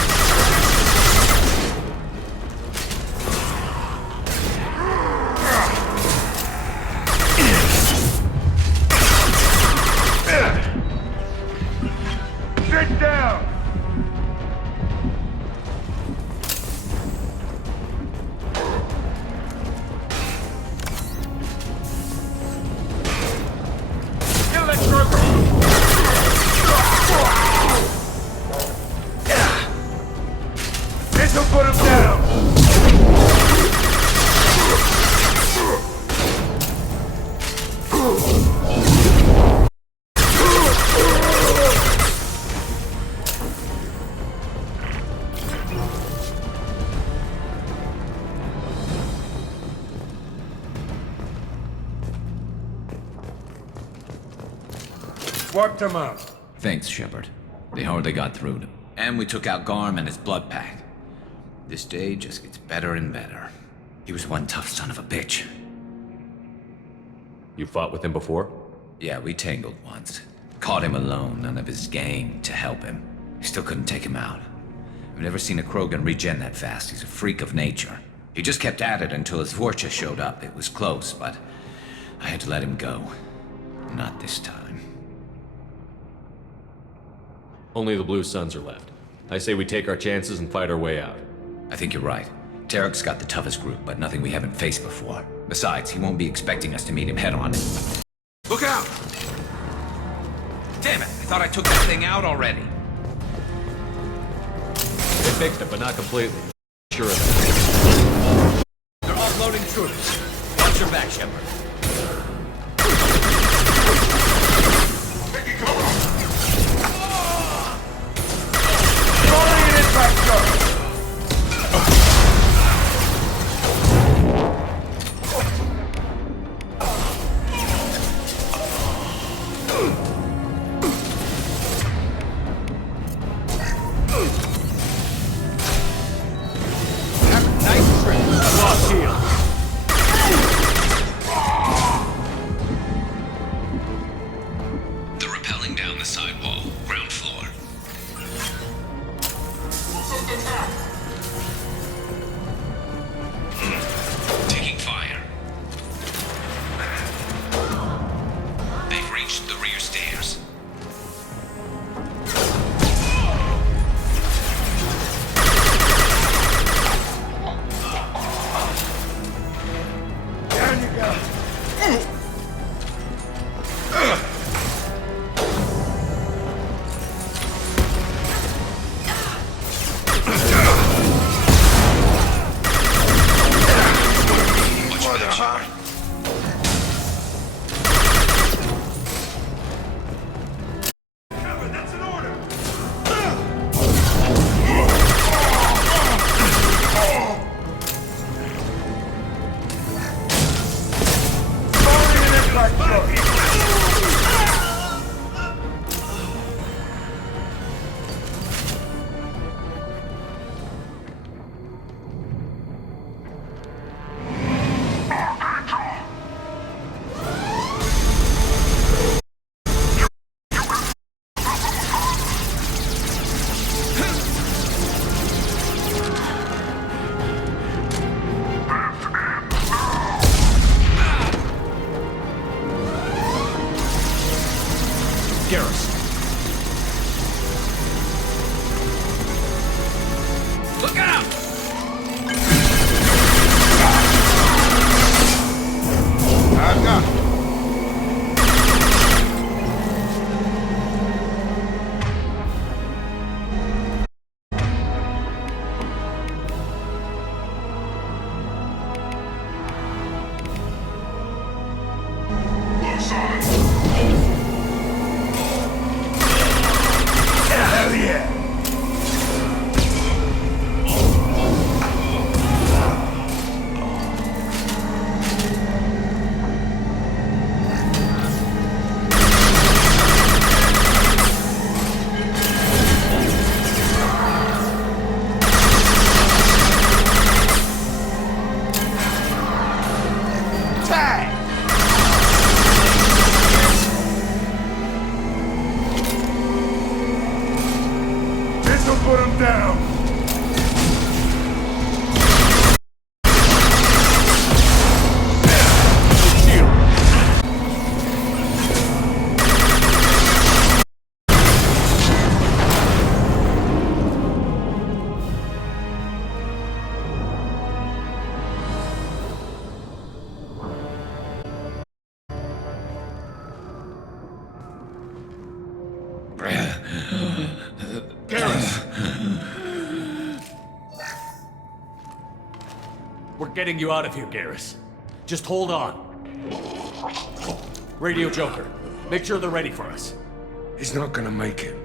Sit down! This'll put him down! Wiped him out. Thanks, Shepard. They hardly got through to him. And we took out Garm and his blood pack. This day just gets better and better. He was one tough son of a bitch. You fought with him before? Yeah, we tangled once. Caught him alone, none of his gang to help him. Still couldn't take him out. I've never seen a Krogan regen that fast. He's a freak of nature. He just kept at it until his Vorcha showed up. It was close, but I had to let him go. Not this time. Only the Blue Suns are left. I say we take our chances and fight our way out. I think you're right. Tarek's got the toughest group, but nothing we haven't faced before. Besides, he won't be expecting us to meet him head-on. Look out! Damn it! I thought I took that thing out already. They fixed it, but not completely. Sure of that. They're offloading troops. Watch your back, Shepard. down! We're getting you out of here, Garrus. Just hold on. Radio Joker, make sure they're ready for us. He's not gonna make it.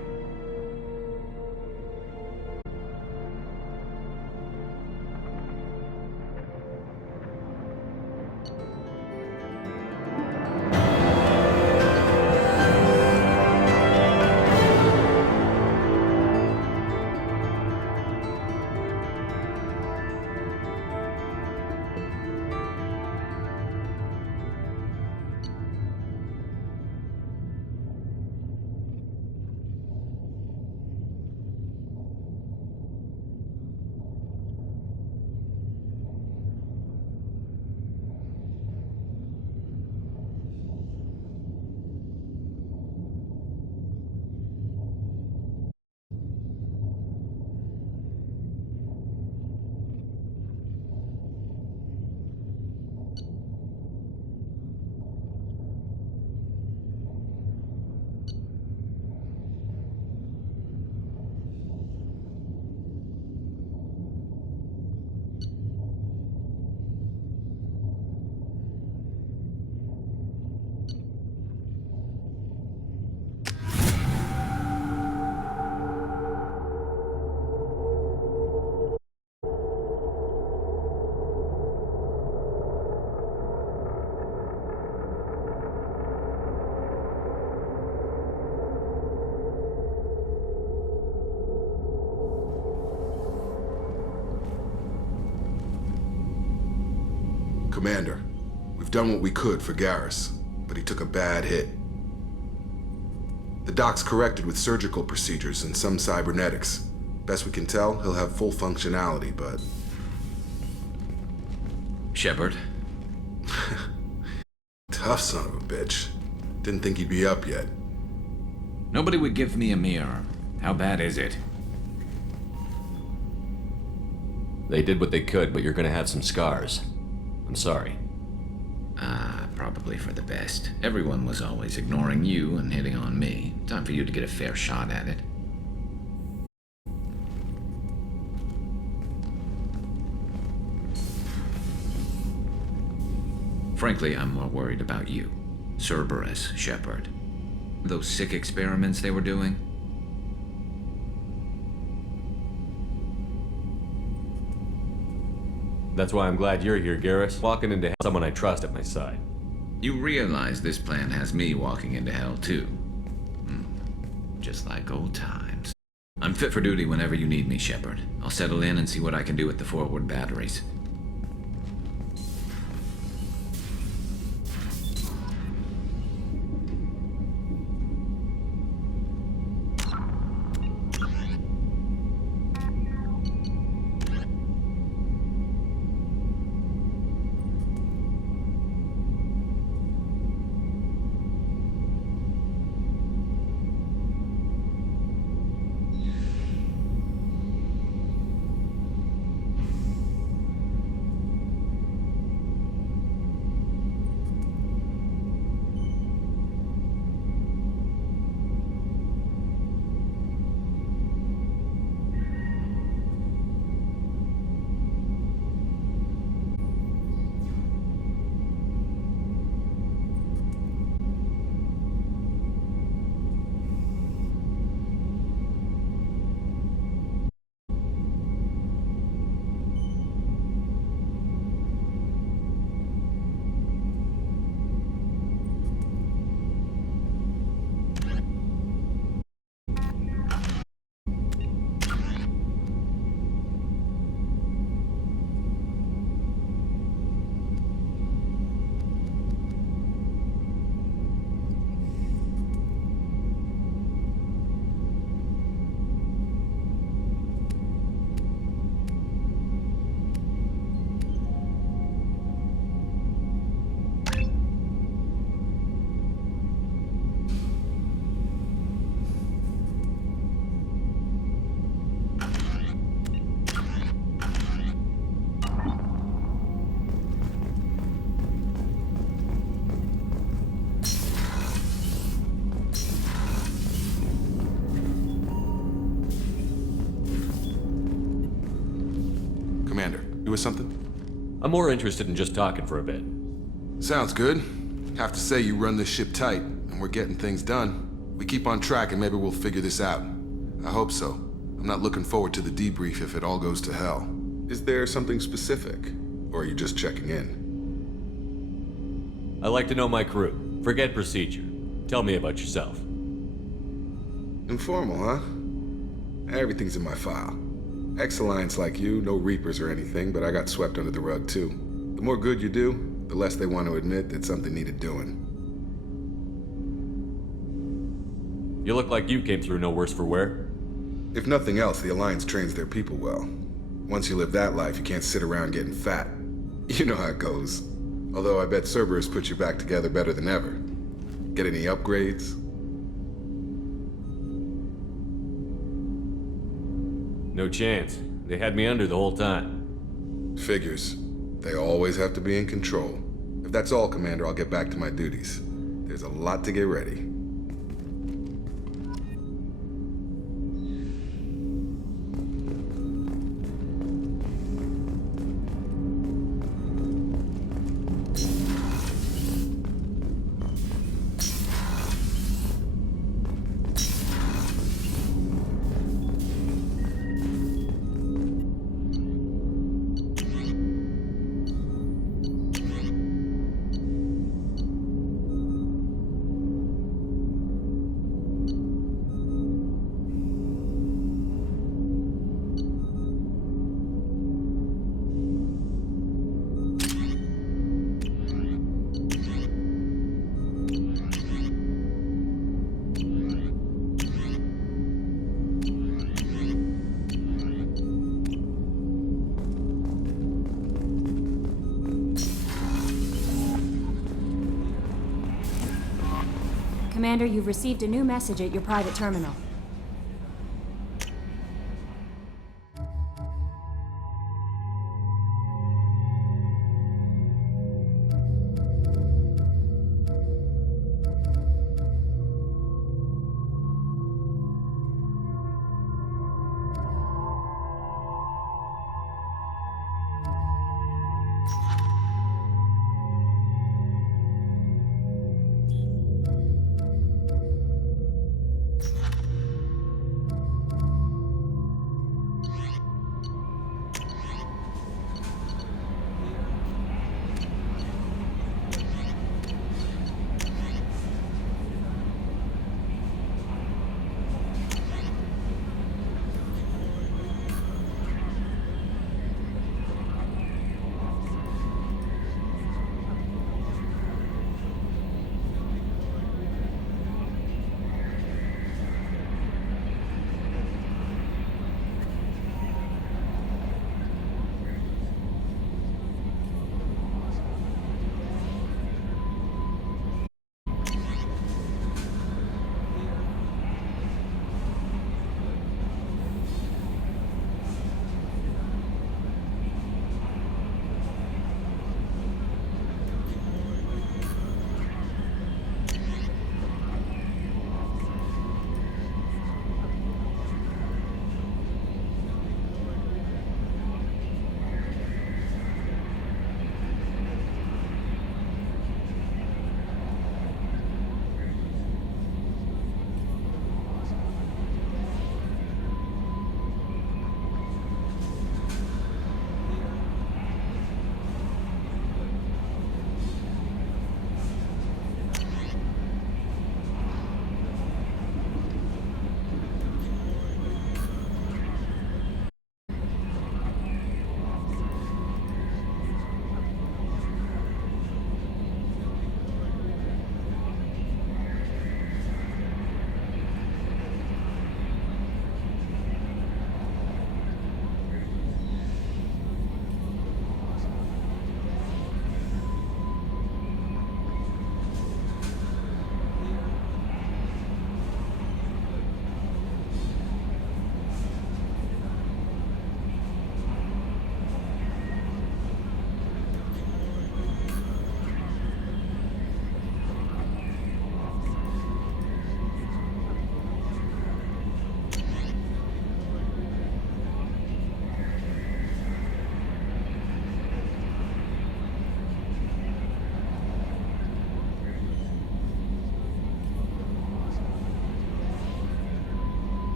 Commander, we've done what we could for Garrus, but he took a bad hit. The doc's corrected with surgical procedures and some cybernetics. Best we can tell, he'll have full functionality, but... Shepard? Tough son of a bitch. Didn't think he'd be up yet. Nobody would give me a mirror. How bad is it? They did what they could, but you're gonna have some scars. I'm sorry. Probably for the best. Everyone was always ignoring you and hitting on me. Time for you to get a fair shot at it. Frankly, I'm more worried about you. Cerberus, Shepard. Those sick experiments they were doing? That's why I'm glad you're here, Garrus. Walking into hell, someone I trust at my side. You realize this plan has me walking into hell, too. Just like old times. I'm fit for duty whenever you need me, Shepard. I'll settle in and see what I can do with the forward batteries. with something? I'm more interested in just talking for a bit. Sounds good. Have to say you run this ship tight, and we're getting things done. We keep on track and maybe we'll figure this out. I hope so. I'm not looking forward to the debrief if it all goes to hell. Is there something specific? Or are you just checking in? I like to know my crew. Forget procedure. Tell me about yourself. Informal, huh? Everything's in my file. Ex-Alliance like you, no Reapers or anything, but I got swept under the rug too. The more good you do, the less they want to admit that something needed doing. You look like you came through no worse for wear. If nothing else, the Alliance trains their people well. Once you live that life, you can't sit around getting fat. You know how it goes. Although I bet Cerberus put you back together better than ever. Get any upgrades? No chance. They had me under the whole time. Figures. They always have to be in control. If that's all, Commander, I'll get back to my duties. There's a lot to get ready. Commander, you've received a new message at your private terminal.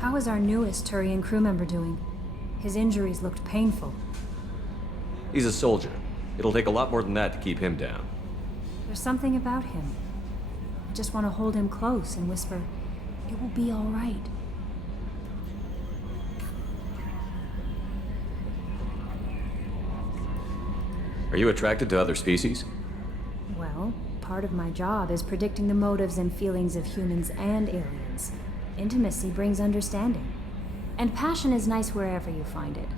How is our newest Turian crew member doing? His injuries looked painful. He's a soldier. It'll take a lot more than that to keep him down. There's something about him. I just want to hold him close and whisper, "It will be all right." Are you attracted to other species? Well, part of my job is predicting the motives and feelings of humans and aliens. Intimacy brings understanding. And passion is nice wherever you find it.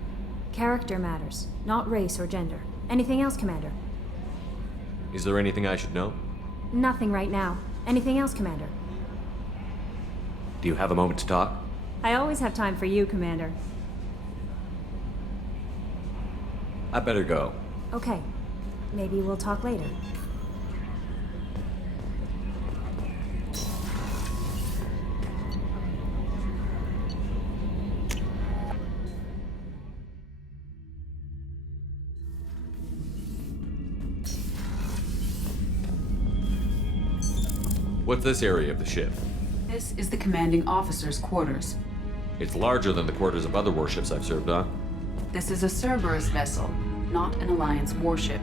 Character matters, not race or gender. Anything else, Commander? Is there anything I should know? Nothing right now. Anything else, Commander? Do you have a moment to talk? I always have time for you, Commander. I better go. Okay. Maybe we'll talk later. What's this area of the ship? This is the commanding officer's quarters. It's larger than the quarters of other warships I've served on. This is a Cerberus vessel, not an Alliance warship.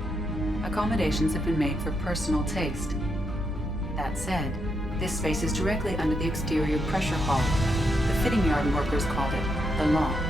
Accommodations have been made for personal taste. That said, this space is directly under the exterior pressure hull. The fitting yard workers called it the loft.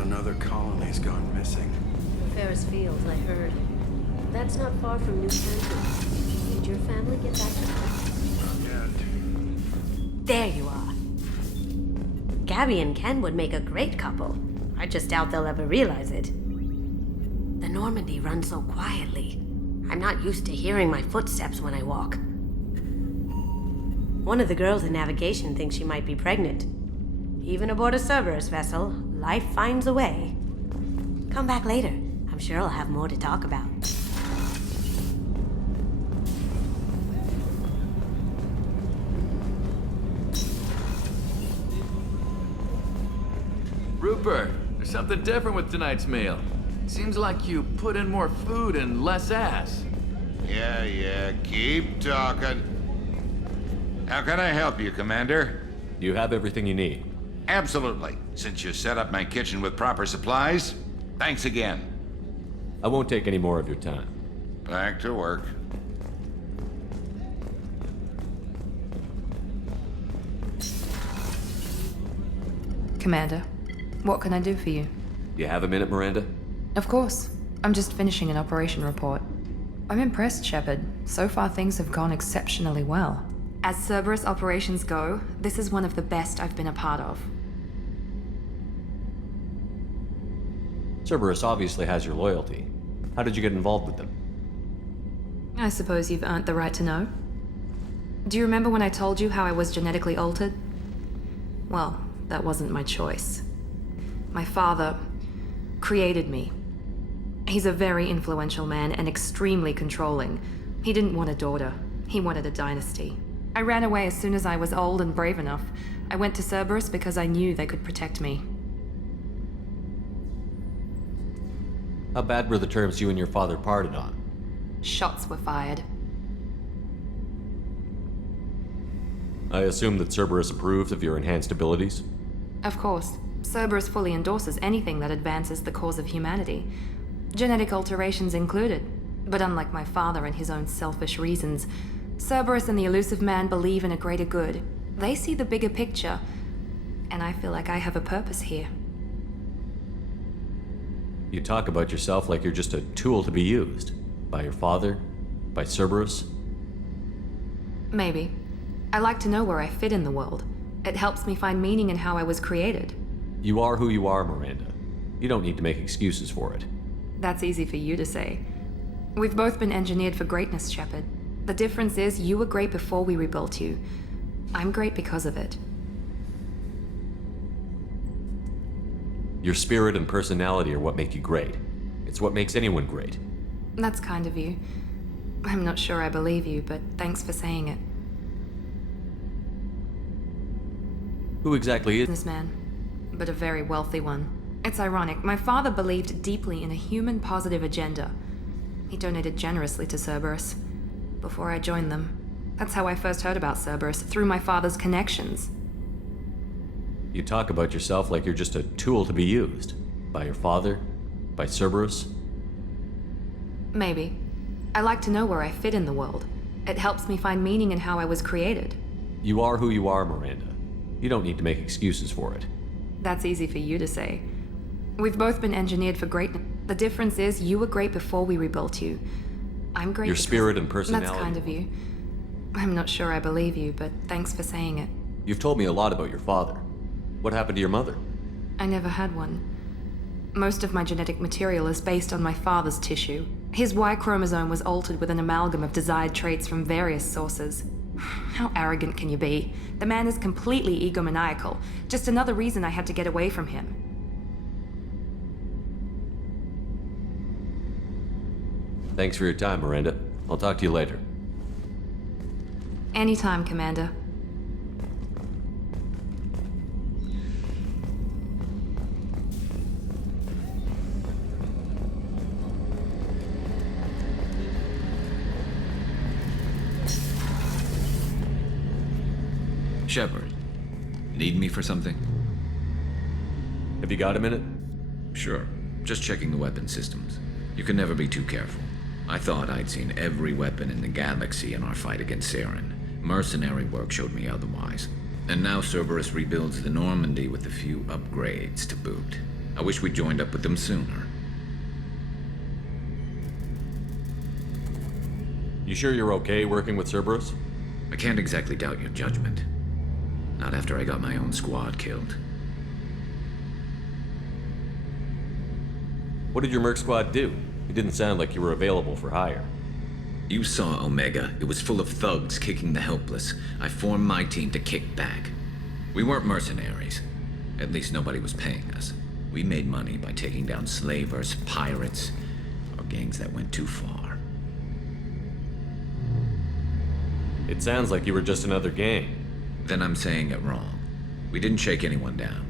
Another colony's gone missing. Ferris Fields, I heard. That's not far from New Canton. Did your family get back to Earth? Not yet. There you are. Gabby and Ken would make a great couple. I just doubt they'll ever realize it. The Normandy runs so quietly. I'm not used to hearing my footsteps when I walk. One of the girls in navigation thinks she might be pregnant. Even aboard a Cerberus vessel, life finds a way. Come back later. I'm sure I'll have more to talk about. Rupert, there's something different with tonight's meal. Seems like you put in more food and less ass. Yeah, keep talking. How can I help you, Commander? You have everything you need. Absolutely. Since you set up my kitchen with proper supplies, thanks again. I won't take any more of your time. Back to work. Commander, what can I do for you? You have a minute, Miranda? Of course. I'm just finishing an operation report. I'm impressed, Shepard. So far things have gone exceptionally well. As Cerberus operations go, this is one of the best I've been a part of. Cerberus obviously has your loyalty. How did you get involved with them? I suppose you've earned the right to know. Do you remember when I told you how I was genetically altered? Well, that wasn't my choice. My father created me. He's a very influential man and extremely controlling. He didn't want a daughter. He wanted a dynasty. I ran away as soon as I was old and brave enough. I went to Cerberus because I knew they could protect me. How bad were the terms you and your father parted on? Shots were fired. I assume that Cerberus approved of your enhanced abilities? Of course. Cerberus fully endorses anything that advances the cause of humanity. Genetic alterations included. But unlike my father and his own selfish reasons, Cerberus and the elusive man believe in a greater good. They see the bigger picture, and I feel like I have a purpose here. You talk about yourself like you're just a tool to be used. By your father? By Cerberus? Maybe. I like to know where I fit in the world. It helps me find meaning in how I was created. You are who you are, Miranda. You don't need to make excuses for it. That's easy for you to say. We've both been engineered for greatness, Shepard. The difference is you were great before we rebuilt you. I'm great because of it. Your spirit and personality are what make you great. It's what makes anyone great. That's kind of you. I'm not sure I believe you, but thanks for saying it. Who exactly is... Businessman, but a very wealthy one. It's ironic. My father believed deeply in a human-positive agenda. He donated generously to Cerberus before I joined them. That's how I first heard about Cerberus, through my father's connections. You talk about yourself like you're just a tool to be used. By your father? By Cerberus? Maybe. I like to know where I fit in the world. It helps me find meaning in how I was created. You are who you are, Miranda. You don't need to make excuses for it. That's easy for you to say. We've both been engineered for greatness. The difference is you were great before we rebuilt you. I'm great Your because... spirit and personality. That's kind of you. I'm not sure I believe you, but thanks for saying it. You've told me a lot about your father. What happened to your mother? I never had one. Most of my genetic material is based on my father's tissue. His Y chromosome was altered with an amalgam of desired traits from various sources. How arrogant can you be? The man is completely egomaniacal. Just another reason I had to get away from him. Thanks for your time, Miranda. I'll talk to you later. Anytime, Commander. Shepard, need me for something? Have you got a minute? Sure. Just checking the weapon systems. You can never be too careful. I thought I'd seen every weapon in the galaxy in our fight against Saren. Mercenary work showed me otherwise. And now Cerberus rebuilds the Normandy with a few upgrades to boot. I wish we'd joined up with them sooner. You sure you're okay working with Cerberus? I can't exactly doubt your judgment. Not after I got my own squad killed. What did your Merc squad do? It didn't sound like you were available for hire. You saw Omega. It was full of thugs kicking the helpless. I formed my team to kick back. We weren't mercenaries. At least nobody was paying us. We made money by taking down slavers, pirates, or gangs that went too far. It sounds like you were just another gang. Then I'm saying it wrong. We didn't shake anyone down.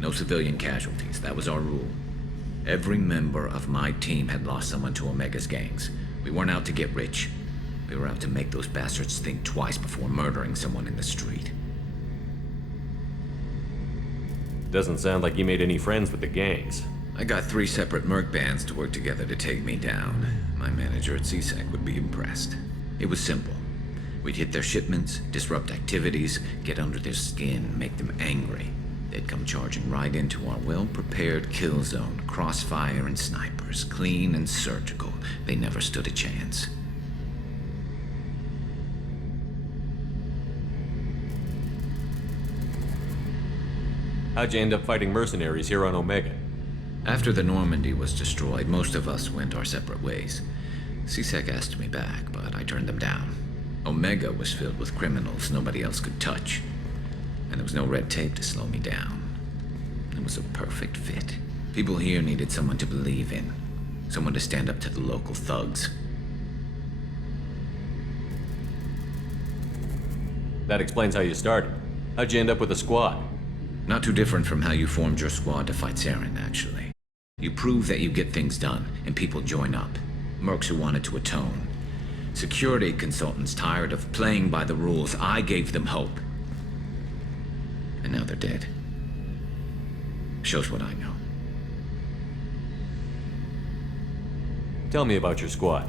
No civilian casualties. That was our rule. Every member of my team had lost someone to Omega's gangs. We weren't out to get rich. We were out to make those bastards think twice before murdering someone in the street. Doesn't sound like you made any friends with the gangs. I got 3 separate merc bands to work together to take me down. My manager at CSEC would be impressed. It was simple. We'd hit their shipments, disrupt activities, get under their skin, make them angry. They'd come charging right into our well-prepared kill zone, crossfire and snipers, clean and surgical. They never stood a chance. How'd you end up fighting mercenaries here on Omega? After the Normandy was destroyed, most of us went our separate ways. CSEC asked me back, but I turned them down. Omega was filled with criminals nobody else could touch, and there was no red tape to slow me down. It was a perfect fit. People here needed someone to believe in, someone to stand up to the local thugs. That explains how you started. How'd you end up with a squad? Not too different from how you formed your squad to fight Saren, actually. You prove that you get things done, and people join up. Mercs who wanted to atone. Security consultants tired of playing by the rules. I gave them hope. And now they're dead. Shows what I know. Tell me about your squad.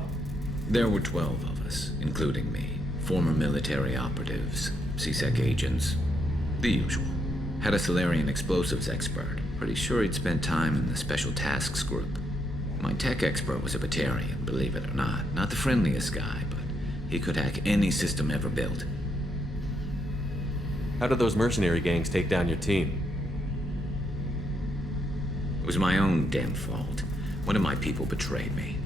There were 12 of us, including me. Former military operatives, CSEC agents, the usual. Had a Solarian explosives expert. Pretty sure he'd spent time in the Special Tasks Group. My tech expert was a Batarian, believe it or not. Not the friendliest guy, but he could hack any system ever built. How did those mercenary gangs take down your team? It was my own damn fault. One of my people betrayed me.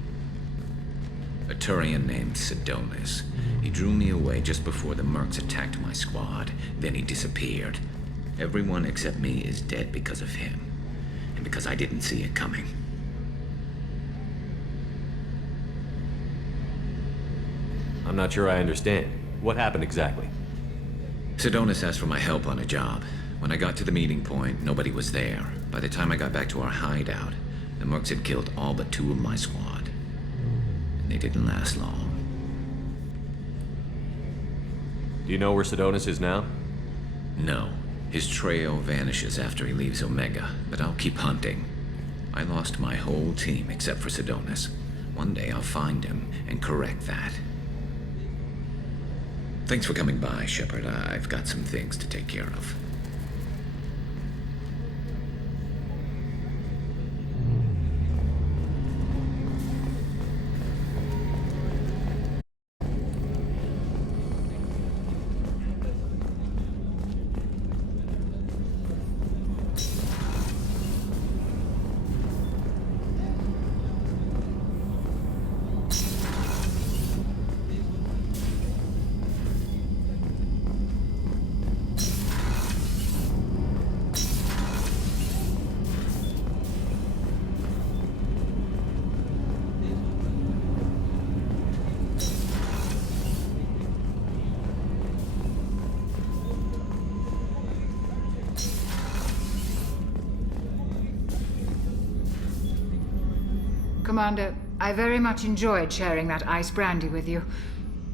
A Turian named Sidonis. He drew me away just before the mercs attacked my squad. Then he disappeared. Everyone except me is dead because of him. And because I didn't see it coming. I'm not sure I understand. What happened exactly? Sidonis asked for my help on a job. When I got to the meeting point, nobody was there. By the time I got back to our hideout, the mercs had killed all but 2 of my squad. And they didn't last long. Do you know where Sidonis is now? No. His trail vanishes after he leaves Omega, but I'll keep hunting. I lost my whole team except for Sidonis. One day I'll find him and correct that. Thanks for coming by, Shepard. I've got some things to take care of. Commander, I very much enjoyed sharing that ice brandy with you.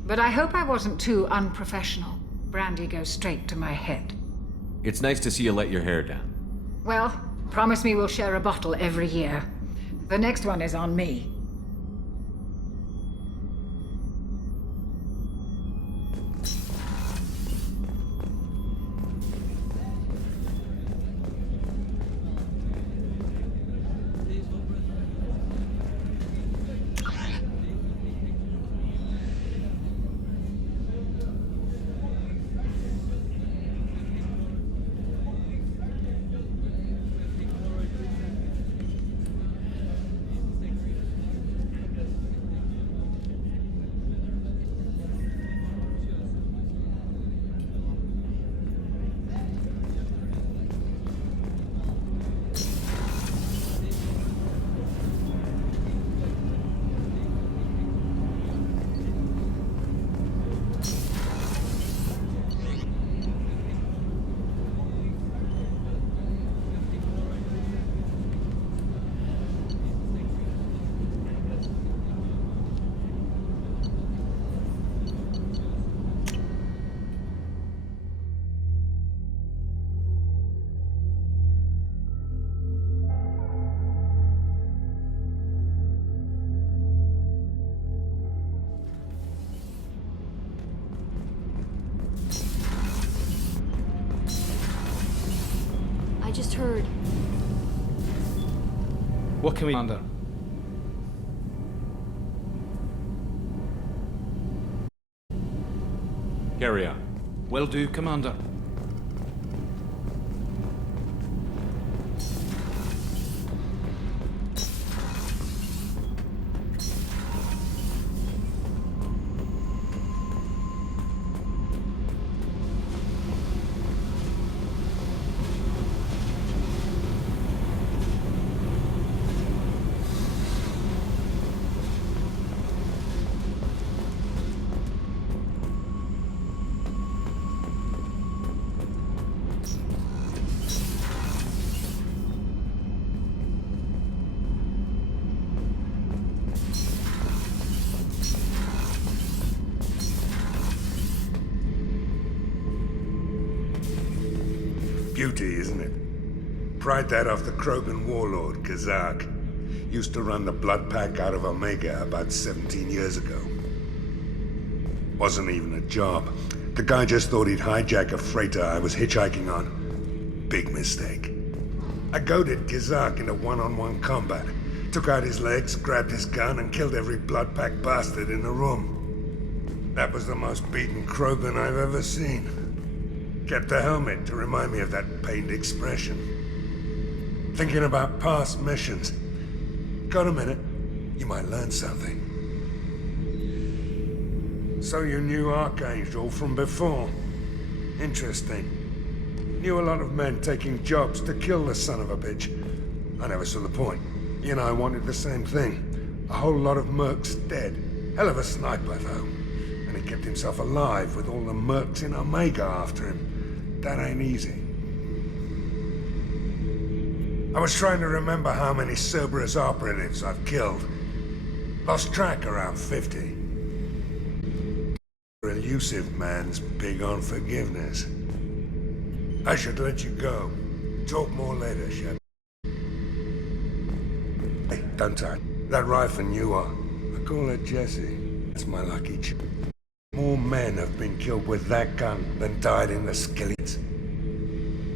But I hope I wasn't too unprofessional. Brandy goes straight to my head. It's nice to see you let your hair down. Well, promise me we'll share a bottle every year. The next one is on me. Just heard. What can we do? Carry on. Will do, Commander. Beauty, isn't it? Pried that off the Krogan warlord, Kazak. Used to run the blood pack out of Omega about 17 years ago. Wasn't even a job. The guy just thought he'd hijack a freighter I was hitchhiking on. Big mistake. I goaded Kazak into one-on-one combat. Took out his legs, grabbed his gun, and killed every blood pack bastard in the room. That was the most beaten Krogan I've ever seen. Kept the helmet to remind me of that pained expression. Thinking about past missions. Got a minute? You might learn something. So you knew Archangel from before. Interesting. Knew a lot of men taking jobs to kill the son of a bitch. I never saw the point. You and I wanted the same thing. A whole lot of mercs dead. Hell of a sniper, though. And he kept himself alive with all the mercs in Omega after him. That ain't easy. I was trying to remember how many Cerberus operatives I've killed. Lost track around 50. Elusive man's big on forgiveness. I should let you go. Talk more later, Shep. Hey, don't touch. That rifle you are. I call her Jessie. It's my lucky More men have been killed with that gun than died in the skillets.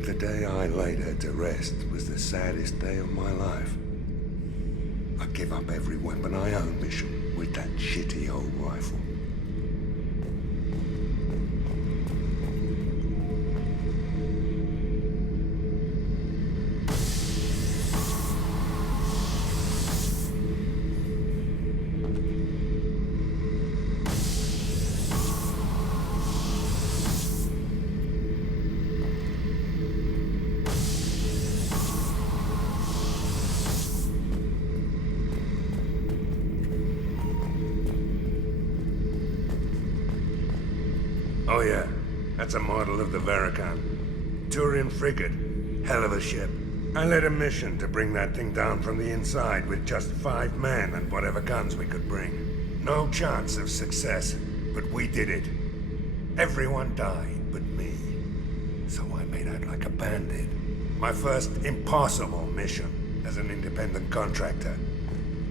The day I laid her to rest was the saddest day of my life. I give up every weapon I own, Bishop, with that shitty old rifle. Oh yeah, that's a model of the Veracon. Turian frigate. Hell of a ship. I led a mission to bring that thing down from the inside with just 5 men and whatever guns we could bring. No chance of success, but we did it. Everyone died but me. So I made out like a bandit. My first impossible mission as an independent contractor.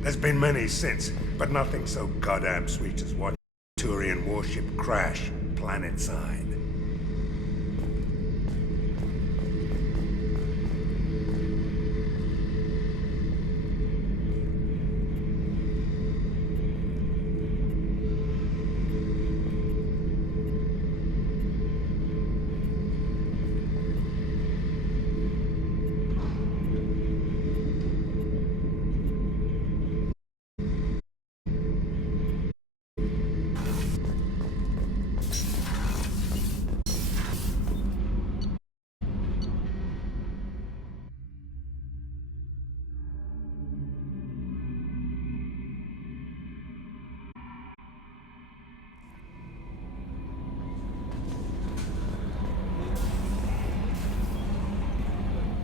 There's been many since, but nothing so goddamn sweet as watching a Turian warship crash planet-side.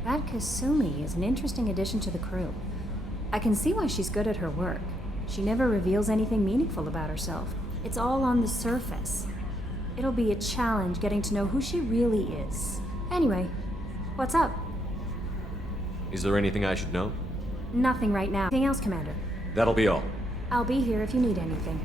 That Kasumi is an interesting addition to the crew. I can see why she's good at her work. She never reveals anything meaningful about herself. It's all on the surface. It'll be a challenge getting to know who she really is. Anyway, what's up? Is there anything I should know? Nothing right now. Anything else, Commander? That'll be all. I'll be here if you need anything.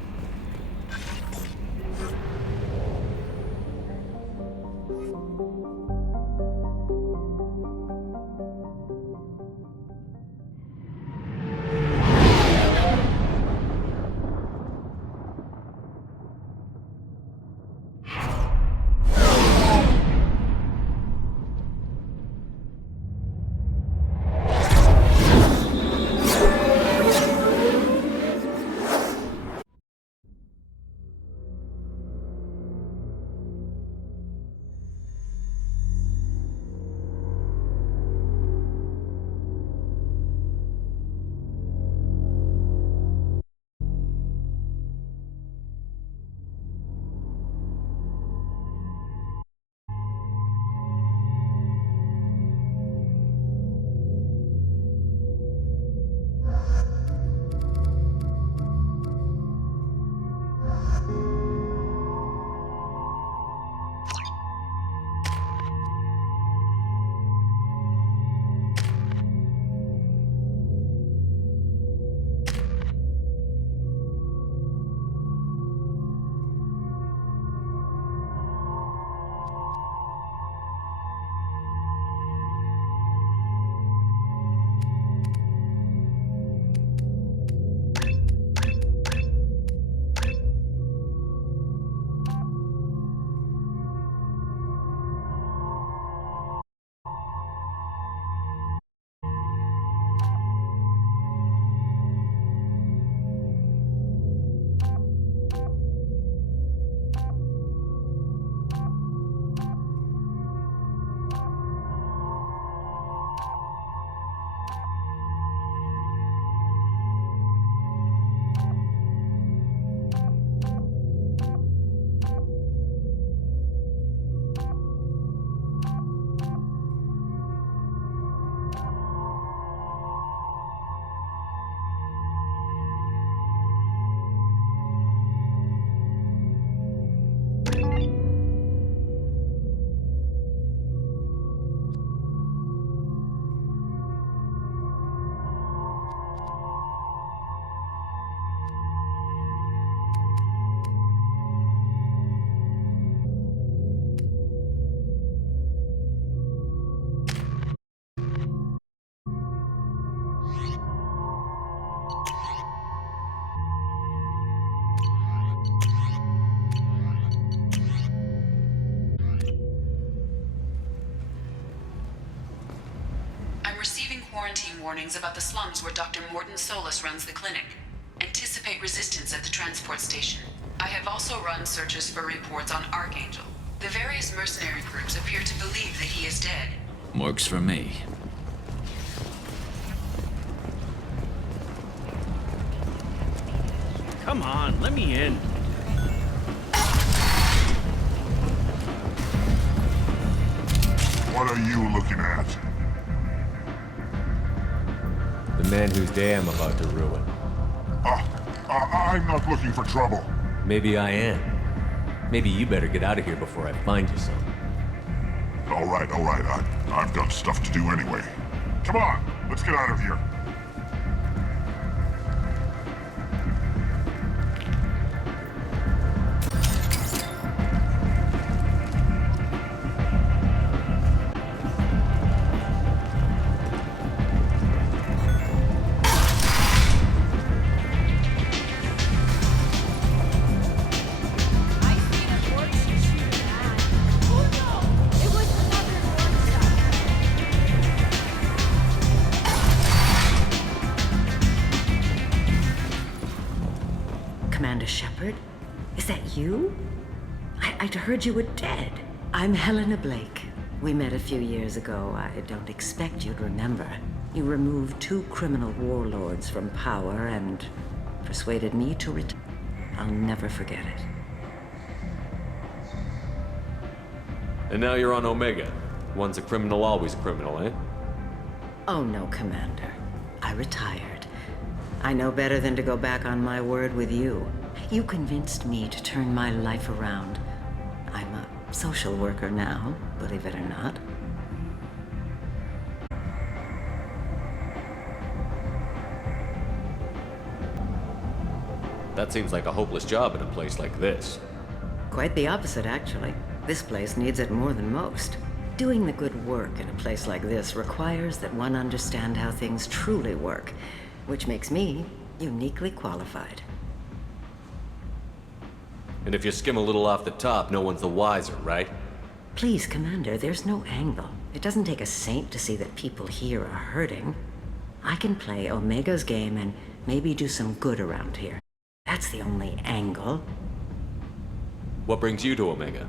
quarantine warnings about the slums where Dr. Solus runs the clinic. Anticipate resistance at the transport station. I have also run searches for reports on Archangel. The various mercenary groups appear to believe that he is dead. Works for me. Come on, let me in. What are you looking at? The man whose day I'm about to ruin. I'm not looking for trouble. Maybe I am. Maybe you better get out of here before I find you some. All right. I've got stuff to do anyway. Come on, let's get out of here. Shepard? Is that you? I'd heard you were dead. I'm Helena Blake. We met a few years ago. I don't expect you'd remember. You removed 2 criminal warlords from power and persuaded me to return. I'll never forget it. And now you're on Omega. Once a criminal, always a criminal, eh? Oh no, Commander. I retired. I know better than to go back on my word with you. You convinced me to turn my life around. I'm a social worker now, believe it or not. That seems like a hopeless job in a place like this. Quite the opposite, actually. This place needs it more than most. Doing the good work in a place like this requires that one understand how things truly work, which makes me uniquely qualified. And if you skim a little off the top, no one's the wiser, right? Please, Commander, there's no angle. It doesn't take a saint to see that people here are hurting. I can play Omega's game and maybe do some good around here. That's the only angle. What brings you to Omega?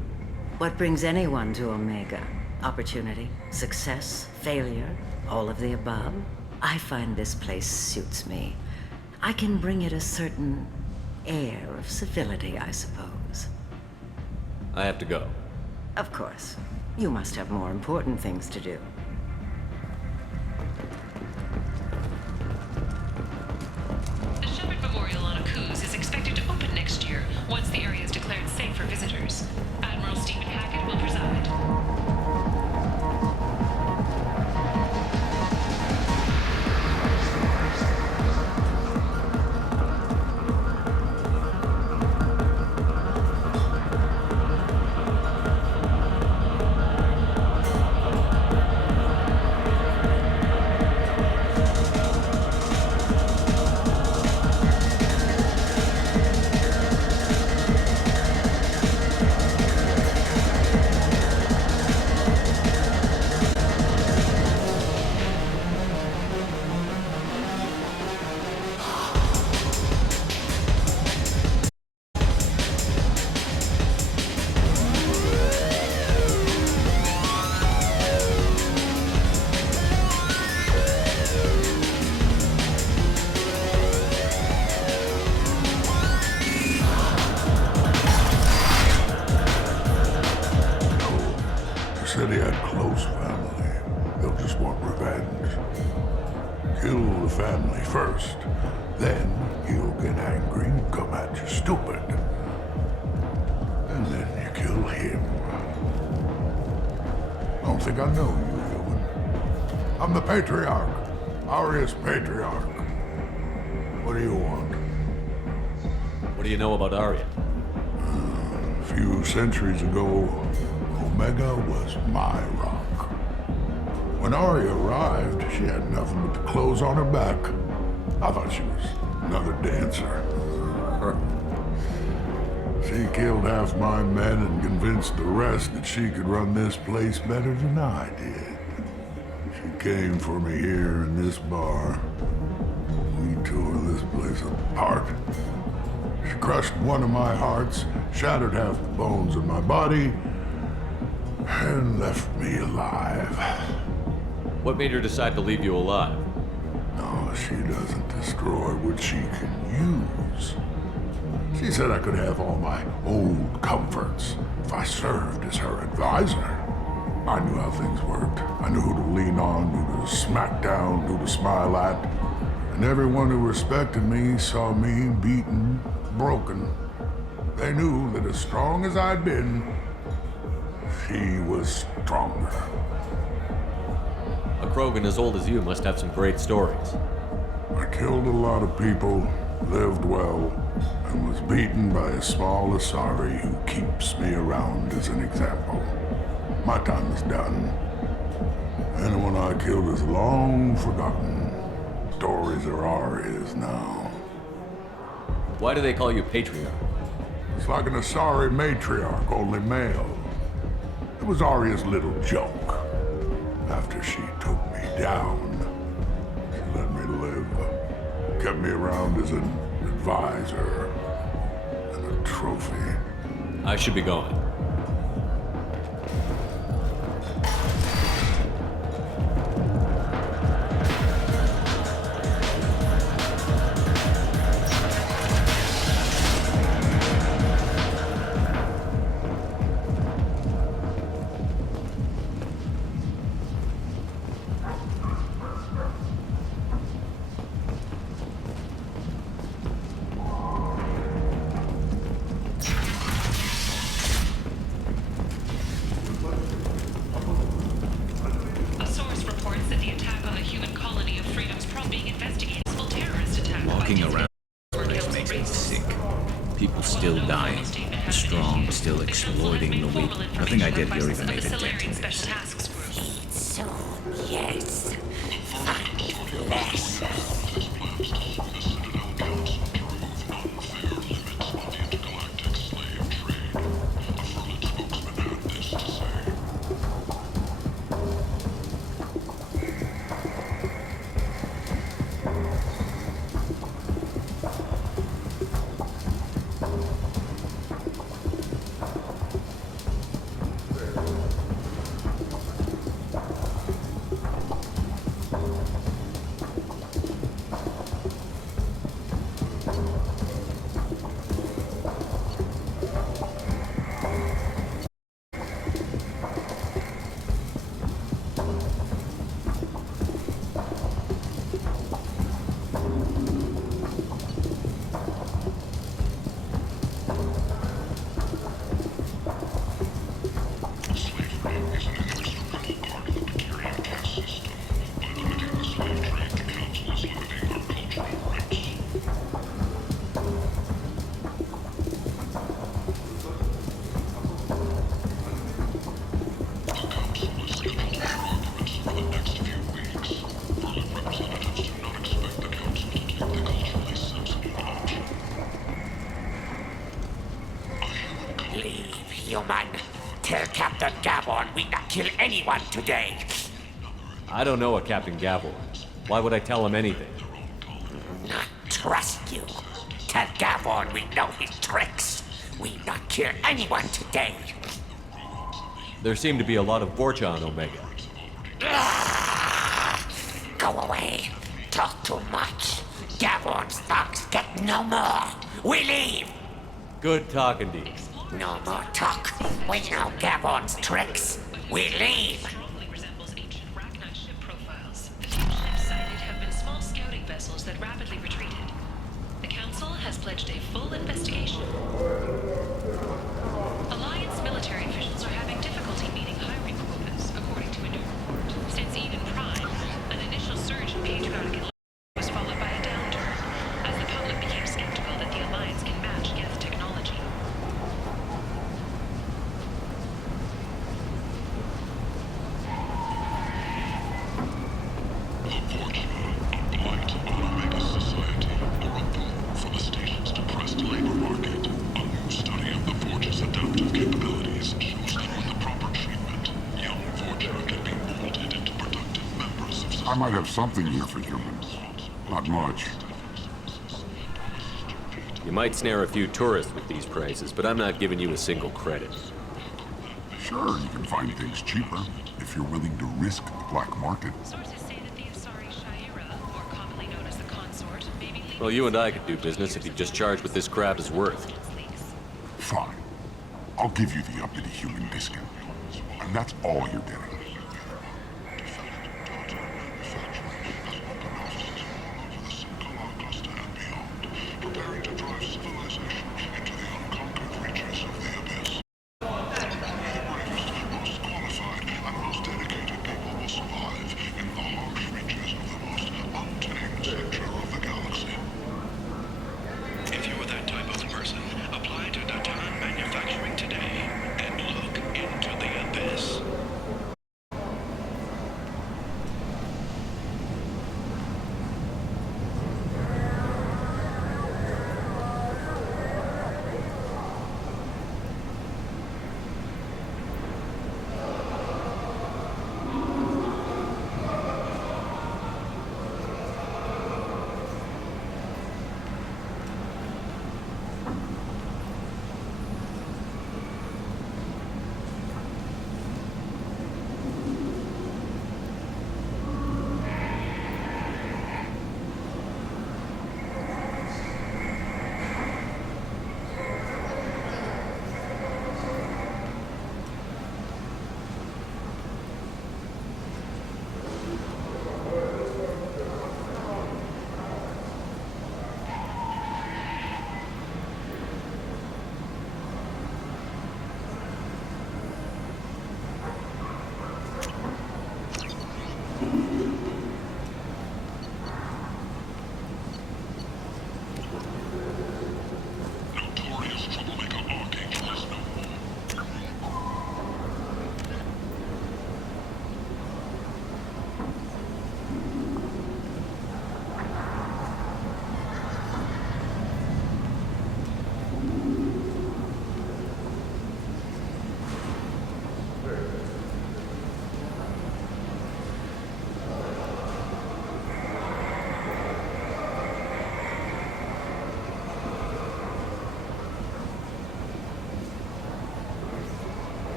What brings anyone to Omega? Opportunity, success, failure, all of the above. I find this place suits me. I can bring it a certain air of civility, I suppose. I have to go. Of course. You must have more important things to do. The Shepard Memorial on Akuz is expected to open next year, once the area is declared safe for visitors. Admiral Stephen Hackett will preside. Said he had close family. They'll just want revenge. Kill the family first, then he'll get angry and come at you stupid. And then you kill him. I don't think I know you, human. I'm the Patriarch. Arius Patriarch. What do you want? What do you know about Arya? A few centuries ago, Omega was my rock. When Arya arrived, she had nothing but the clothes on her back. I thought she was another dancer. She killed half my men and convinced the rest that she could run this place better than I did. She came for me here in this bar. We tore this place apart. She crushed one of my hearts, shattered half the bones in my body, and left me alive. What made her decide to leave you alive? No, she doesn't destroy what she can use. She said I could have all my old comforts if I served as her advisor. I knew how things worked. I knew who to lean on, who to smack down, who to smile at. And everyone who respected me saw me beaten, broken. They knew that as strong as I'd been, she was stronger. A Krogan as old as you must have some great stories. I killed a lot of people, lived well, and was beaten by a small Asari who keeps me around as an example. My time is done. Anyone I killed is long forgotten. Stories are ours now. Why do they call you Patriarch? It's like an Asari matriarch, only male. It was Arya's little joke. After she took me down, she let me live. Kept me around as an advisor and a trophy. I should be going. Walking around this place makes me sick. People still dying. The strong still exploiting the weak. Nothing I did here even made a dent in this. Soon, yes. Find less. Human, tell Captain Gavon we not kill anyone today. I don't know a Captain Gavor. Why would I tell him anything? Not trust you. Tell Gavon we know his tricks. We not kill anyone today. There seem to be a lot of Borcha on Omega. Go away. Talk too much. Gavon's thugs get no more. We leave. Good talking to you. No more talk. We know Gavon's tricks. We leave. Vessels that rapidly retreated. The Council has pledged a full investigation. Alliance military officials are having difficulty meeting hiring quotas, according to a new report. Since Eden Prime, an initial surge in patriotic enlistment was followed by a downturn, as the public became skeptical that the Alliance can match Geth technology. Omega society are a boon for the station's depressed labor market. I might have something here for humans. Not much. You might snare a few tourists with these prices, but I'm not giving you a single credit. Sure, you can find things cheaper if you're willing to risk the black market. Well, you and I could do business if you just charge what this crap is worth. Fine. I'll give you the uppity human discount. And that's all you're getting.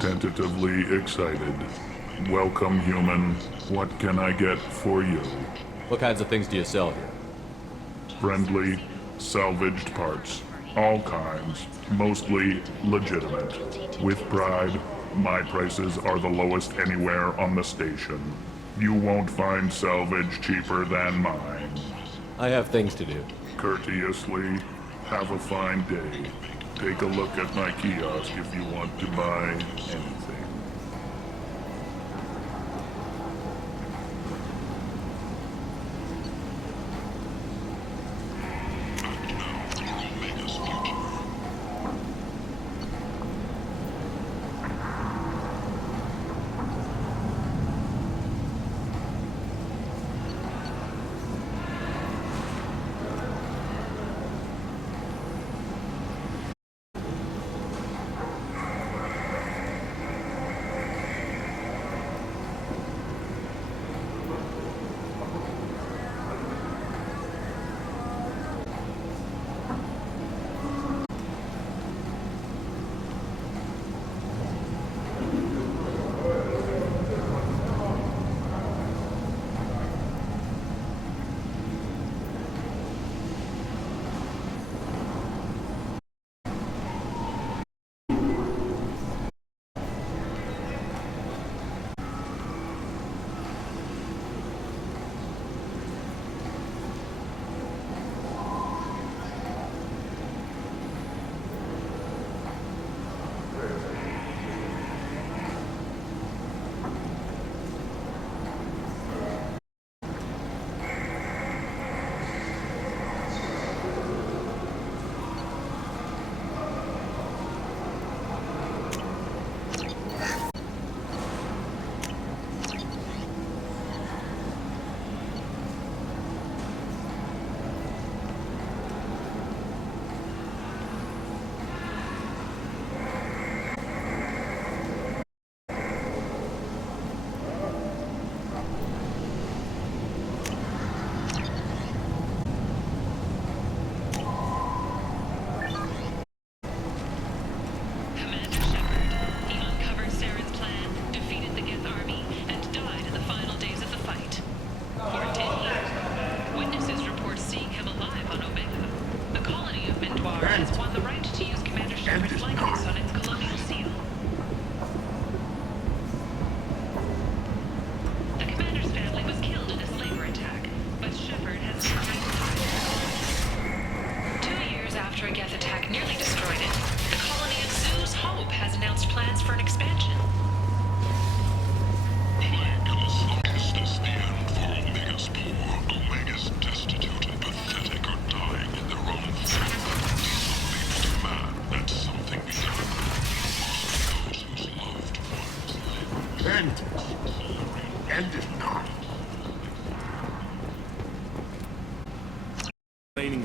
Tentatively excited. Welcome, human. What can I get for you? What kinds of things do you sell here? Friendly, salvaged parts. All kinds. Mostly legitimate. With pride, my prices are the lowest anywhere on the station. You won't find salvage cheaper than mine. I have things to do. Courteously, have a fine day. Take a look at my kiosk if you want to buy anything.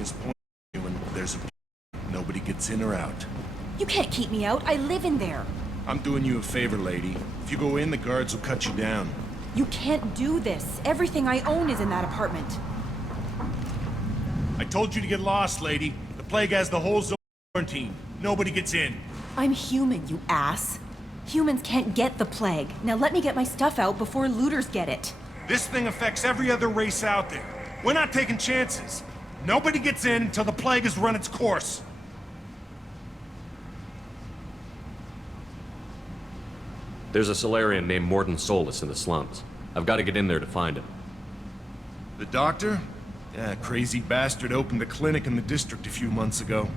is pointing at you and there's a... Nobody gets in or out. You can't keep me out. I live in there. I'm doing you a favor, lady. If you go in, the guards will cut you down. You can't do this. Everything I own is in that apartment. I told you to get lost, lady. The plague has the whole zone quarantined. Nobody gets in. I'm human, you ass. Humans can't get the plague. Now let me get my stuff out before looters get it. This thing affects every other race out there. We're not taking chances. Nobody gets in until the plague has run its course. There's a Solarian named Morton Solus in the slums. I've got to get in there to find him. The doctor? Yeah, crazy bastard opened a clinic in the district a few months ago.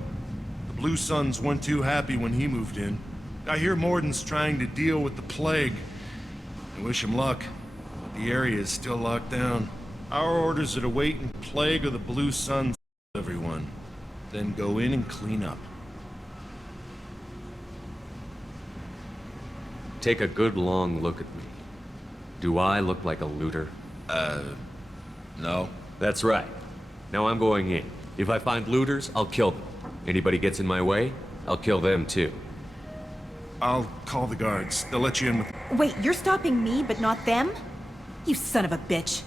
The Blue Suns weren't too happy when he moved in. I hear Morton's trying to deal with the plague. I wish him luck. The area is still locked down. Our orders are to wait and plague or the Blue Suns everyone. Then go in and clean up. Take a good long look at me. Do I look like a looter? No. That's right. Now I'm going in. If I find looters, I'll kill them. Anybody gets in my way, I'll kill them too. I'll call the guards. They'll let you in with... Wait, you're stopping me, but not them? You son of a bitch.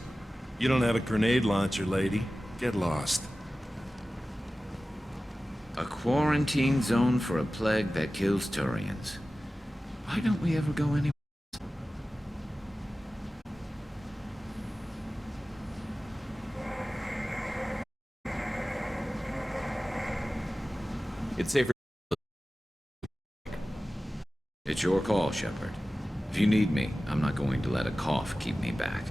You don't have a grenade launcher, lady. Get lost. A quarantine zone for a plague that kills Turians. Why don't we ever go anywhere? It's safer. It's your call, Shepard. If you need me, I'm not going to let a cough keep me back.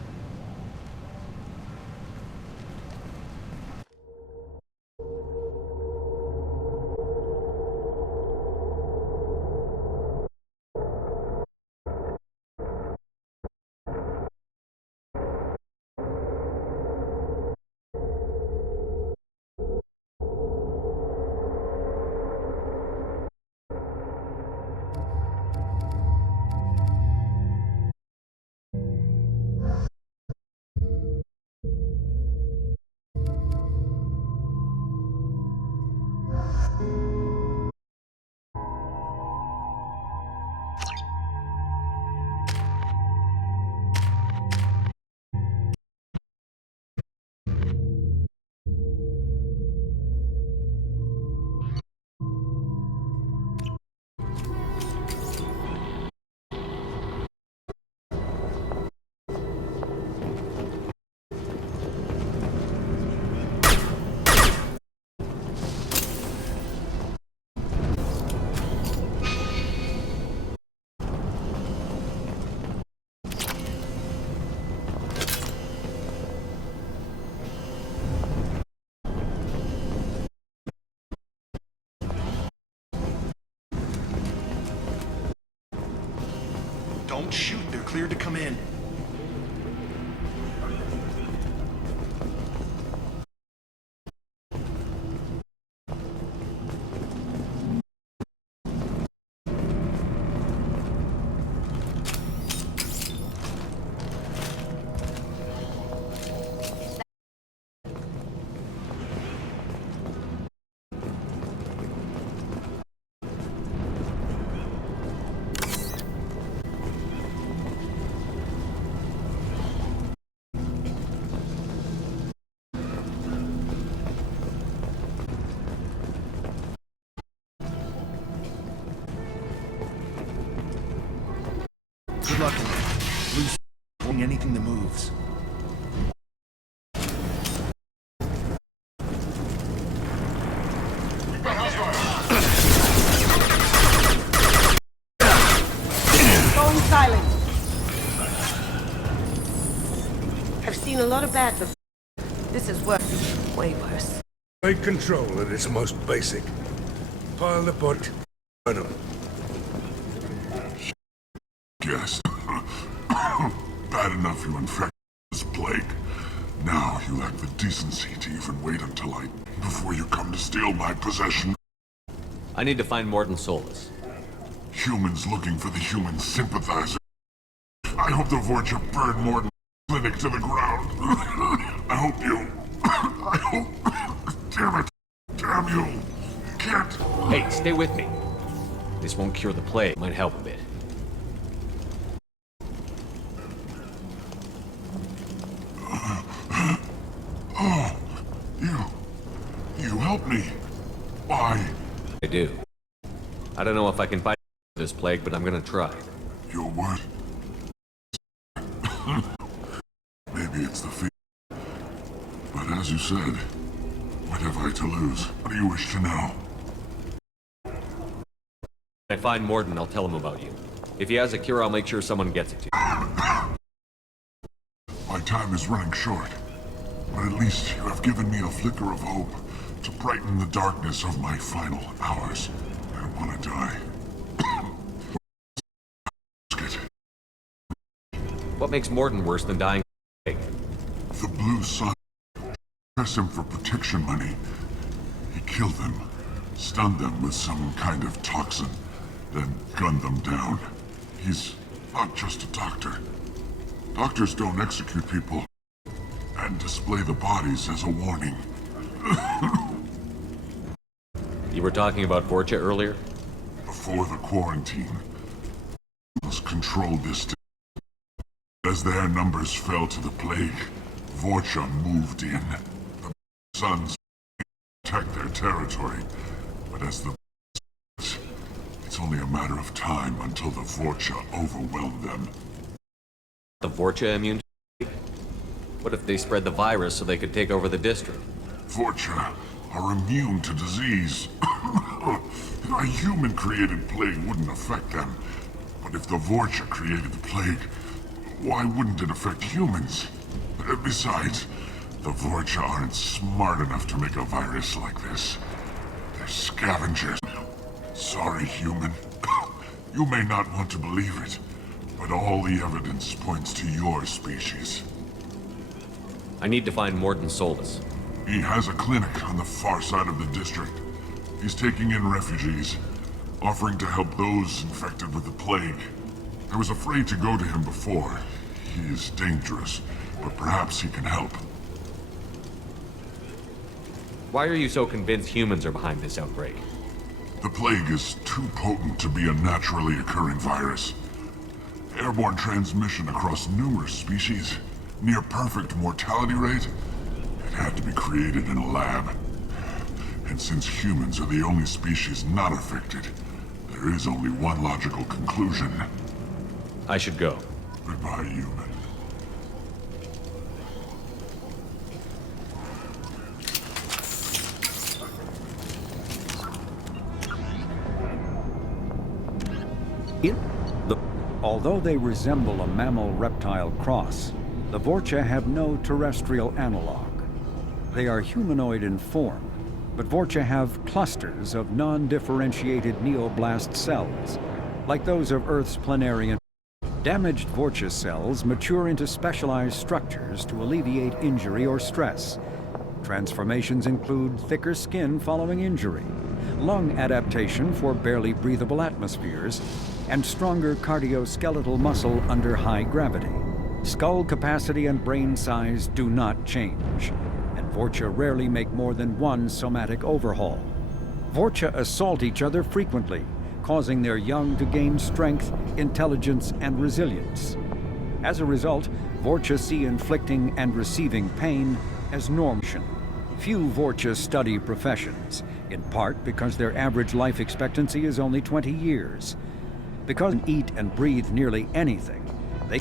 Don't shoot. They're cleared to come in. Good luck in there. Blue's holding anything that moves. Going silent. I've seen a lot of bad before. This is worse. Way worse. Take control at its most basic. Pile the pot. Burn 'em. Yes. Bad enough you infected this plague. Now you lack the decency to even wait until before you come to steal my possession. I need to find Morton Solus. Humans looking for the human sympathizer. I hope the Vorcha burn Morton clinic to the ground. I hope. Damn it. stay with me. This won't cure the plague, might help a bit. Oh, you help me. Why? I do. I don't know if I can fight this plague, but I'm gonna try. Your word? Maybe it's the fear. But as you said, what have I to lose? What do you wish to know? When I find Morden, I'll tell him about you. If he has a cure, I'll make sure someone gets it to you. My time is running short. But at least you have given me a flicker of hope to brighten the darkness of my final hours. I don't want to die. What makes Morden worse than dying? The Blue Sun. Press him for protection money. He killed them, stunned them with some kind of toxin, then gunned them down. He's not just a doctor. Doctors don't execute people and display the bodies as a warning. You were talking about Vorcha earlier? Before the quarantine, must control this. As their numbers fell to the plague, Vorcha moved in. The Suns protect their territory, but as the it's only a matter of time until the Vorcha overwhelm them. The Vorcha immune? What if they spread the virus so they could take over the district? Vorcha are immune to disease. A human-created plague wouldn't affect them. But if the Vorcha created the plague, why wouldn't it affect humans? Besides, the Vorcha aren't smart enough to make a virus like this. They're scavengers. Sorry, human. You may not want to believe it, but all the evidence points to your species. I need to find Morden Solus. He has a clinic on the far side of the district. He's taking in refugees, offering to help those infected with the plague. I was afraid to go to him before. He is dangerous, but perhaps he can help. Why are you so convinced humans are behind this outbreak? The plague is too potent to be a naturally occurring virus. Airborne transmission across numerous species, near perfect mortality rate. It had to be created in a lab. And since humans are the only species not affected, there is only one logical conclusion. I should go. Goodbye, human. Although they resemble a mammal-reptile cross, the Vorcha have no terrestrial analog. They are humanoid in form, but Vorcha have clusters of non-differentiated neoblast cells, like those of Earth's planarian. Damaged Vorcha cells mature into specialized structures to alleviate injury or stress. Transformations include thicker skin following injury, lung adaptation for barely breathable atmospheres, and stronger cardioskeletal muscle under high gravity. Skull capacity and brain size do not change, and Vorcha rarely make more than one somatic overhaul. Vorcha assault each other frequently, causing their young to gain strength, intelligence, and resilience. As a result, Vorcha see inflicting and receiving pain as normal. Few Vorcha study professions, in part because their average life expectancy is only 20 years. Because they eat and breathe nearly anything, they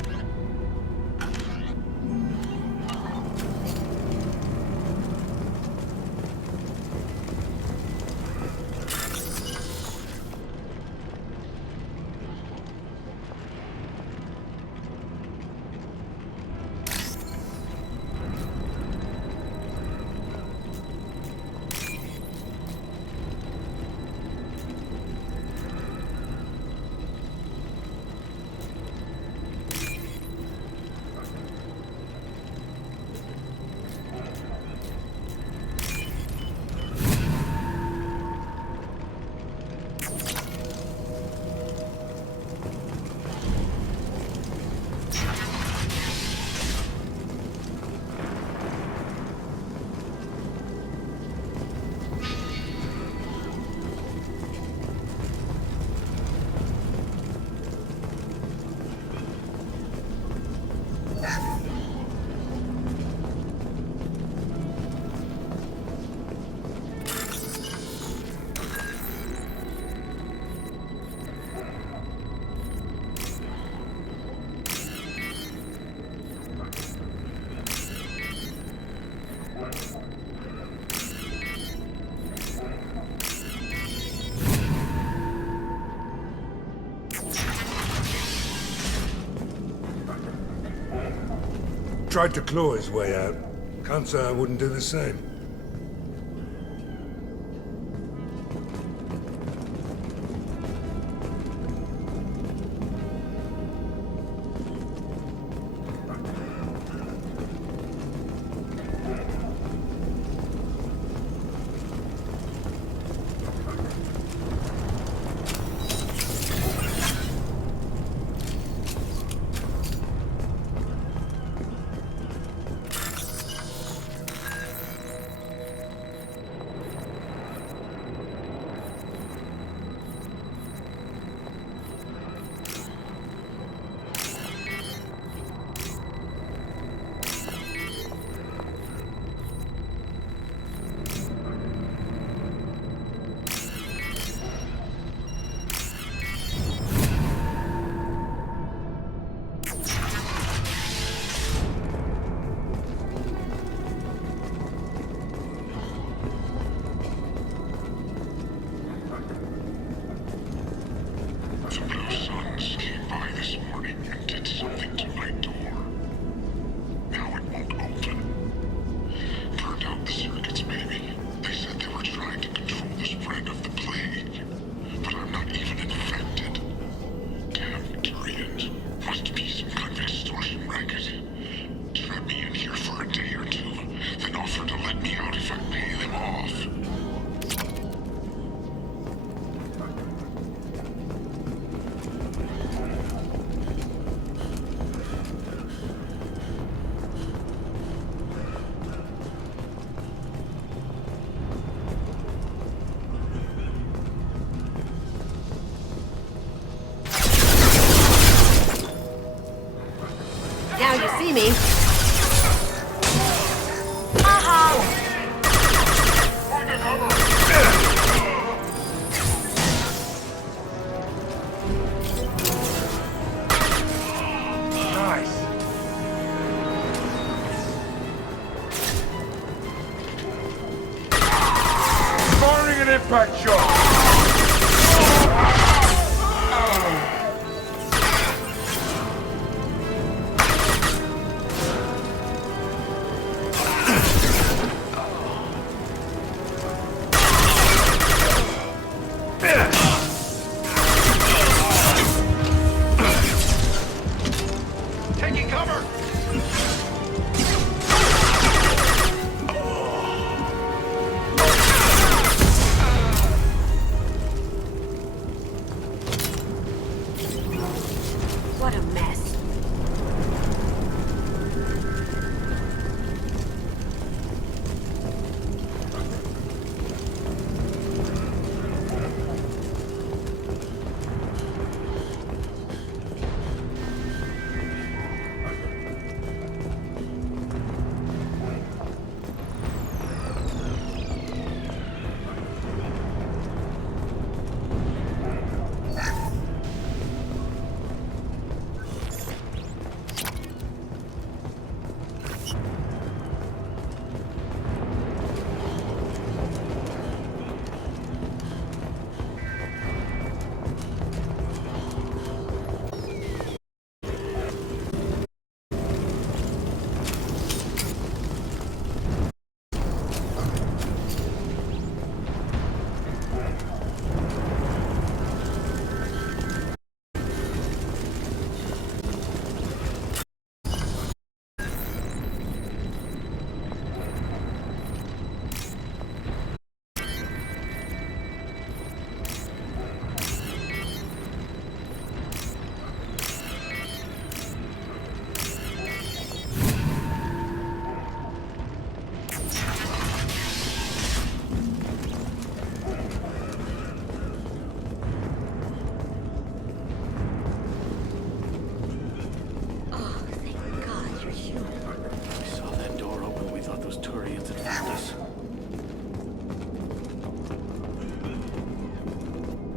tried to claw his way out. Can't say I wouldn't do the same. Now you see me. Aha! Nice. Firing an impact shot. What a mess.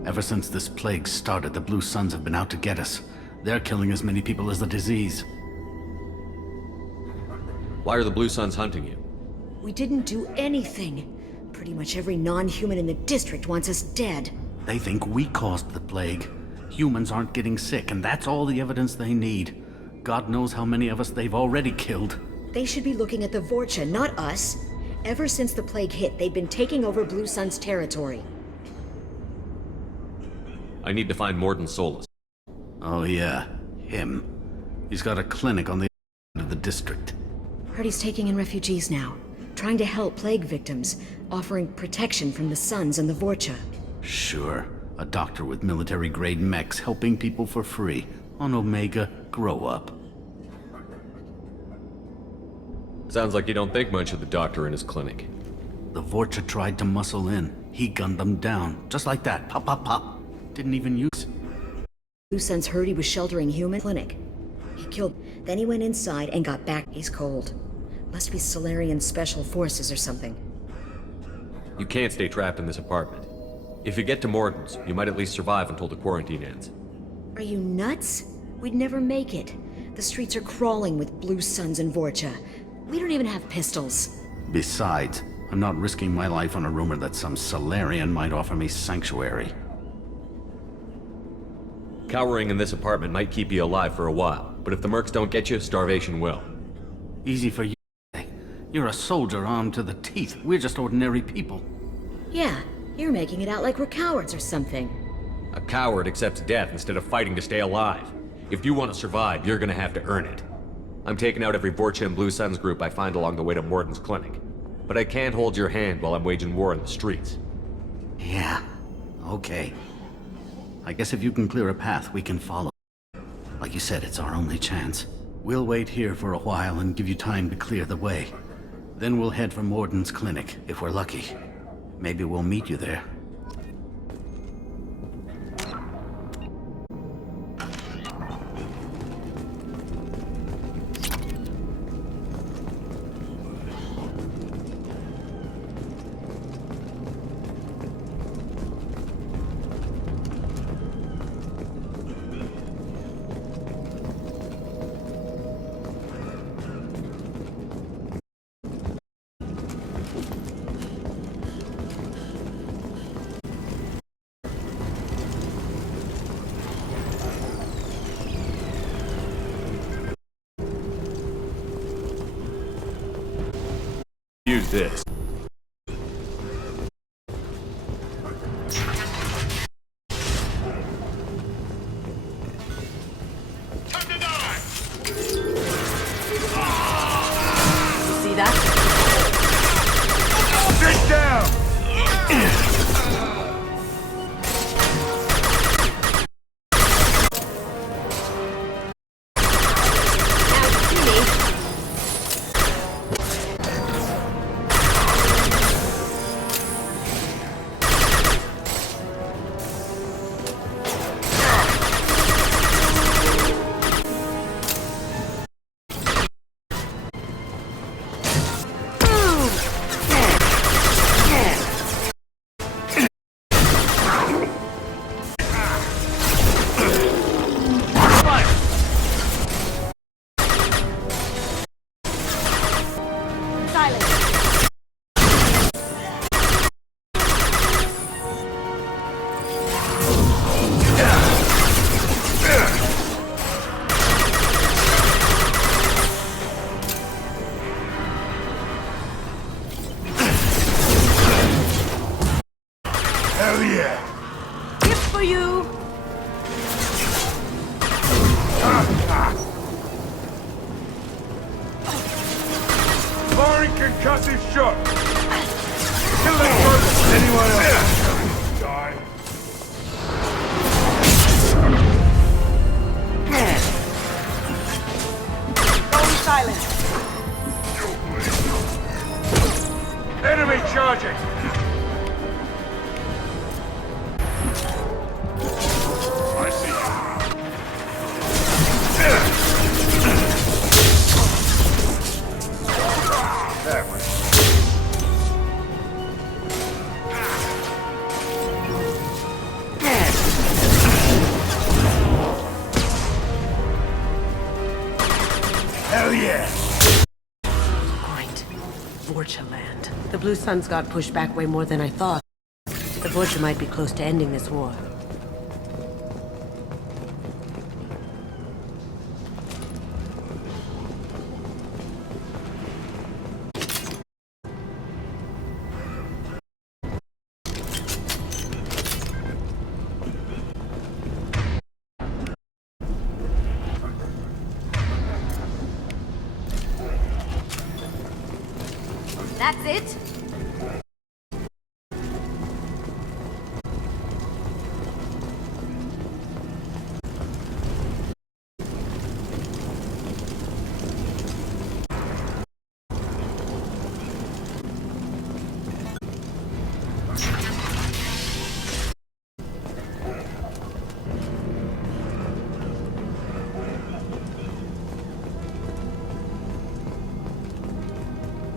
Ever since this plague started, the Blue Suns have been out to get us. They're killing as many people as the disease. Why are the Blue Suns hunting you? We didn't do anything. Pretty much every non-human in the district wants us dead. They think we caused the plague. Humans aren't getting sick, and that's all the evidence they need. God knows how many of us they've already killed. They should be looking at the Vorcha, not us. Ever since the plague hit, they've been taking over Blue Sun's territory. I need to find Morden Solus. Oh yeah, him. He's got a clinic on the end of the district. Heard he's taking in refugees now, trying to help plague victims, offering protection from the Suns and the Vorcha. Sure, a doctor with military-grade mechs helping people for free. On Omega, grow up. Sounds like you don't think much of the doctor in his clinic. The Vorcha tried to muscle in. He gunned them down, just like that. Pop, pop, pop. Didn't even use... Blue Sun's heard he was sheltering human clinic. He killed... Then he went inside and got back. He's cold. Must be Solarian Special Forces or something. You can't stay trapped in this apartment. If you get to Morden's, you might at least survive until the quarantine ends. Are you nuts? We'd never make it. The streets are crawling with Blue Suns and Vorcha. We don't even have pistols. Besides, I'm not risking my life on a rumor that some Solarian might offer me sanctuary. Cowering in this apartment might keep you alive for a while, but if the mercs don't get you, starvation will. Easy for you. You're a soldier armed to the teeth. We're just ordinary people. Yeah, you're making it out like we're cowards or something. A coward accepts death instead of fighting to stay alive. If you want to survive, you're gonna have to earn it. I'm taking out every Vorcha and Blue Suns group I find along the way to Morden's clinic. But I can't hold your hand while I'm waging war in the streets. Yeah, okay. I guess if you can clear a path, we can follow. Like you said, it's our only chance. We'll wait here for a while and give you time to clear the way. Then we'll head for Morden's clinic, if we're lucky. Maybe we'll meet you there. Use this. See that? Sit down! Hell yeah! Gift for you! Lauren can cut this shot! Kill that person! Anyone else? Die. Don't silent! Enemy charging! I see you. That way. Hell yeah! Great. Vorcha land. The Blue Suns got pushed back way more than I thought. The Vorcha might be close to ending this war. That's it?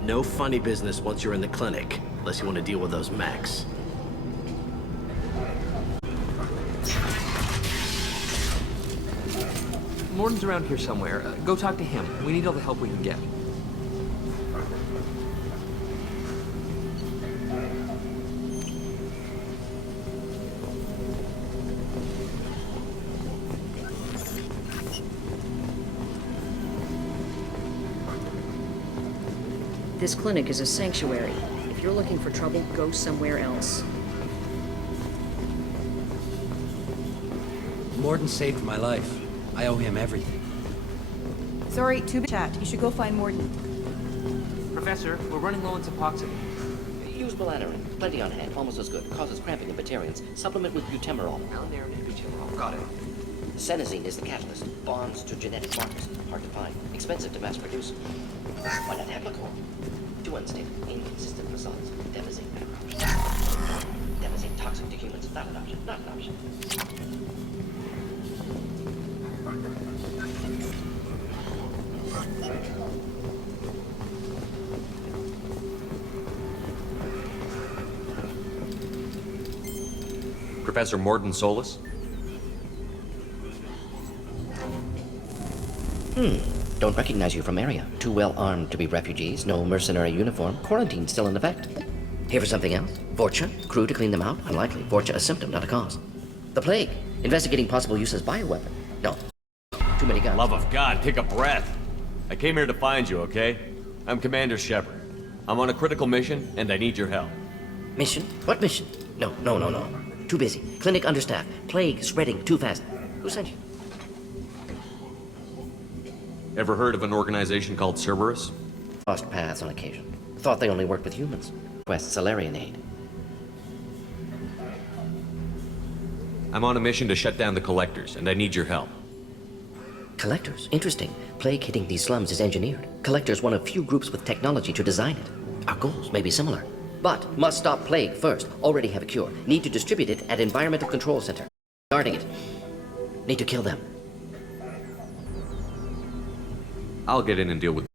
No funny business once you're in the clinic, unless you want to deal with those mechs. Morden's around here somewhere. Go talk to him. We need all the help we can get. This clinic is a sanctuary. If you're looking for trouble, go somewhere else. Morden saved my life. I owe him everything. Sorry, too bad chat. You should go find Morden. Professor, we're running low on Suboxone. Use Balanarin. Plenty on hand. Almost as good. Causes cramping in Batarians. Supplement with butemerol. Balanarin and butemerol. Got it. Senesine is the catalyst. Bonds to genetic markers. Hard to find. Expensive to mass produce. Why not Heplicor? Too unstable. Inconsistent results. Devastating. Devastating toxic to humans. Not an option. Not an option. Professor Morden Solus? Don't recognize you from area. Too well armed to be refugees. No mercenary uniform. Quarantine still in effect. Here for something else? Vorcha? Crew to clean them out? Unlikely. Vorcha a symptom, not a cause. The plague. Investigating possible use as bioweapon. No. Too many guns. Love of God, take a breath. I came here to find you, okay? I'm Commander Shepard. I'm on a critical mission, and I need your help. Mission? What mission? No. Too busy. Clinic understaffed. Plague spreading too fast. Who sent you? Ever heard of an organization called Cerberus? Crossed paths on occasion. Thought they only worked with humans. Request Salarian aid. I'm on a mission to shut down the Collectors, and I need your help. Collectors? Interesting. Plague hitting these slums is engineered. Collectors one of few groups with technology to design it. Our goals may be similar. But must stop plague first. Already have a cure. Need to distribute it at Environmental Control Center. Guarding it. Need to kill them. I'll get in and deal with